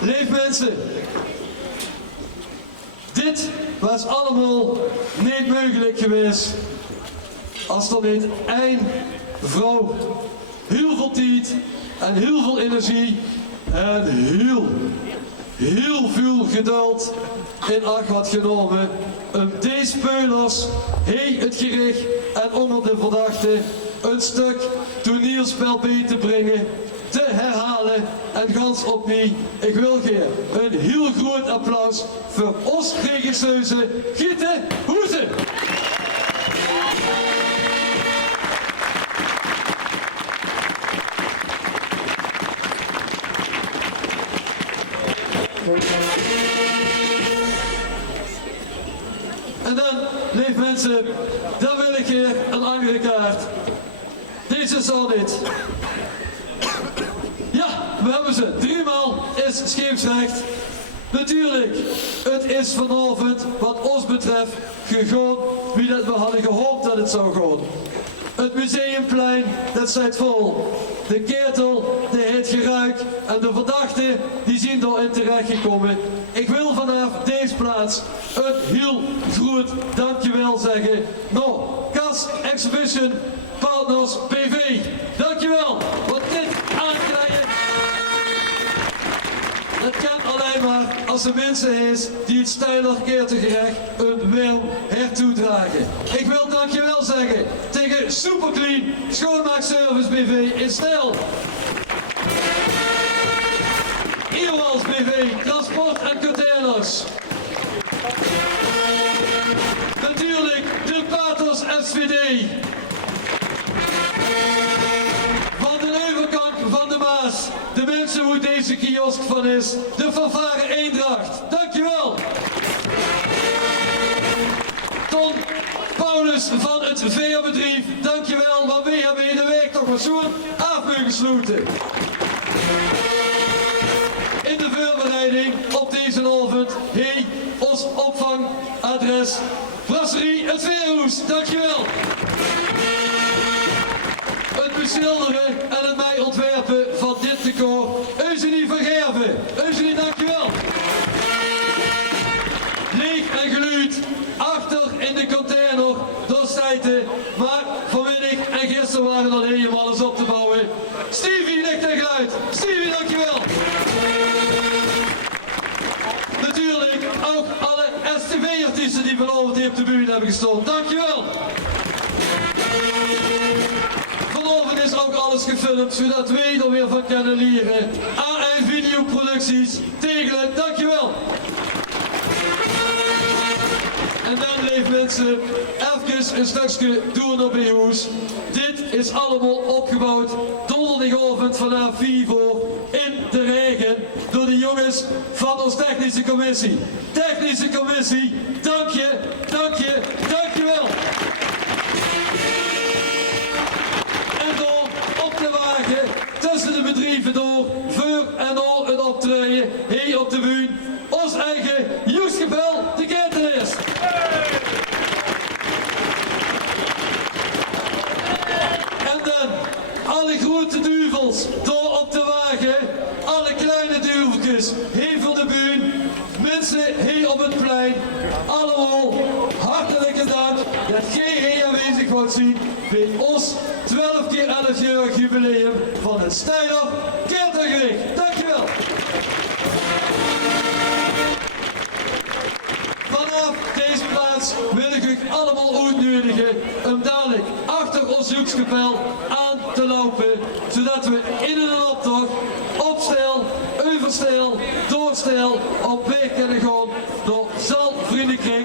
Lieve mensen, dit was allemaal niet mogelijk geweest als er niet één vrouw heel veel tijd en heel veel energie en heel veel geduld in acht had genomen om deze speulers, het gericht en onder de verdachte een stuk toneelspel bij te brengen, te herhalen en gans opnieuw. Ik wil een heel groot applaus voor ons regisseuse Gitte Hoeze. En dan, lieve mensen, dan wil ik hier een andere kaart. Deze is al niet. Ja, we hebben ze. 3 maal is scheepsrecht. Natuurlijk, het is vanavond, wat ons betreft, gegaan wie dat we hadden gehoopt dat het zou gaan. Het museumplein, dat staat vol. De ketel, die heeft geruikt en de verdachten, die zijn daarin terechtgekomen. Ik wil vanaf deze plaats een heel groot dankjewel zeggen. Nou, Kas Exhibition Partners BV, dankjewel. Want dit aankrijgen, dat kan alleen maar als er mensen is die het steiler keertegerecht een wil hertoedragen. Ik wil dankjewel zeggen tegen Superclean Schoonmaakservice BV in Stijl. Ierwals BV, Transport en Containers. Natuurlijk de Paters SVD. Van de overkant van de Maas, de mensen hoe deze kiosk van is, de fanfare Eendracht. Dankjewel. Ton Paulus van het VA-bedrijf, dankjewel, want wij hebben in de week toch maar zo'n afgesloten. In de voorbereiding op deze avond, ons opvangadres, Brasserie Het Veerhoes, dankjewel. Het beschilderen en het mij ontwerpen van dit decor, Eugenie van Gerven. Eugenie, dankjewel. Leeg en geluid, achter in de container, door stijten, maar vanmiddag en gisteren waren er helemaal alles op te bouwen. Stevie, licht en geluid. Stevie, dankjewel. Natuurlijk ook alle STV-artiesten die vanavond hier op de bühne hebben gestaan. Dankjewel. Vanavond is ook alles gefilmd, zodat wij er weer van kunnen leren. AN Videoproducties, Tegelen, dankjewel. En dan, lieve mensen, even een stukje door naar Behoes. Dit is allemaal opgebouwd donderdagavond vanaf 4 uur in de regen door de jongens van onze technische commissie. Technische commissie, dank je, dankjewel. En door op de wagen, tussen de bedrijven door, voor en na het optreden, hier op de bühne, ons eigen Joeskebel, de ketelist. En dan alle grote duvels door op de wagen, alle kleine duveltjes hier voor de bühne, mensen hier op het plein, allemaal hartelijke dank dat jij hier aanwezig wordt zien bij ons 12 keer 11-jarig jubileum van het Steiler Keertergericht. Dankjewel. Vanaf deze plaats wil ik u allemaal uitnodigen om dadelijk achter ons Joekskapel aan te lopen, zodat we in een optocht op stijl, over stijl, door stijl op weg kunnen gaan naar Zalvriendenkring.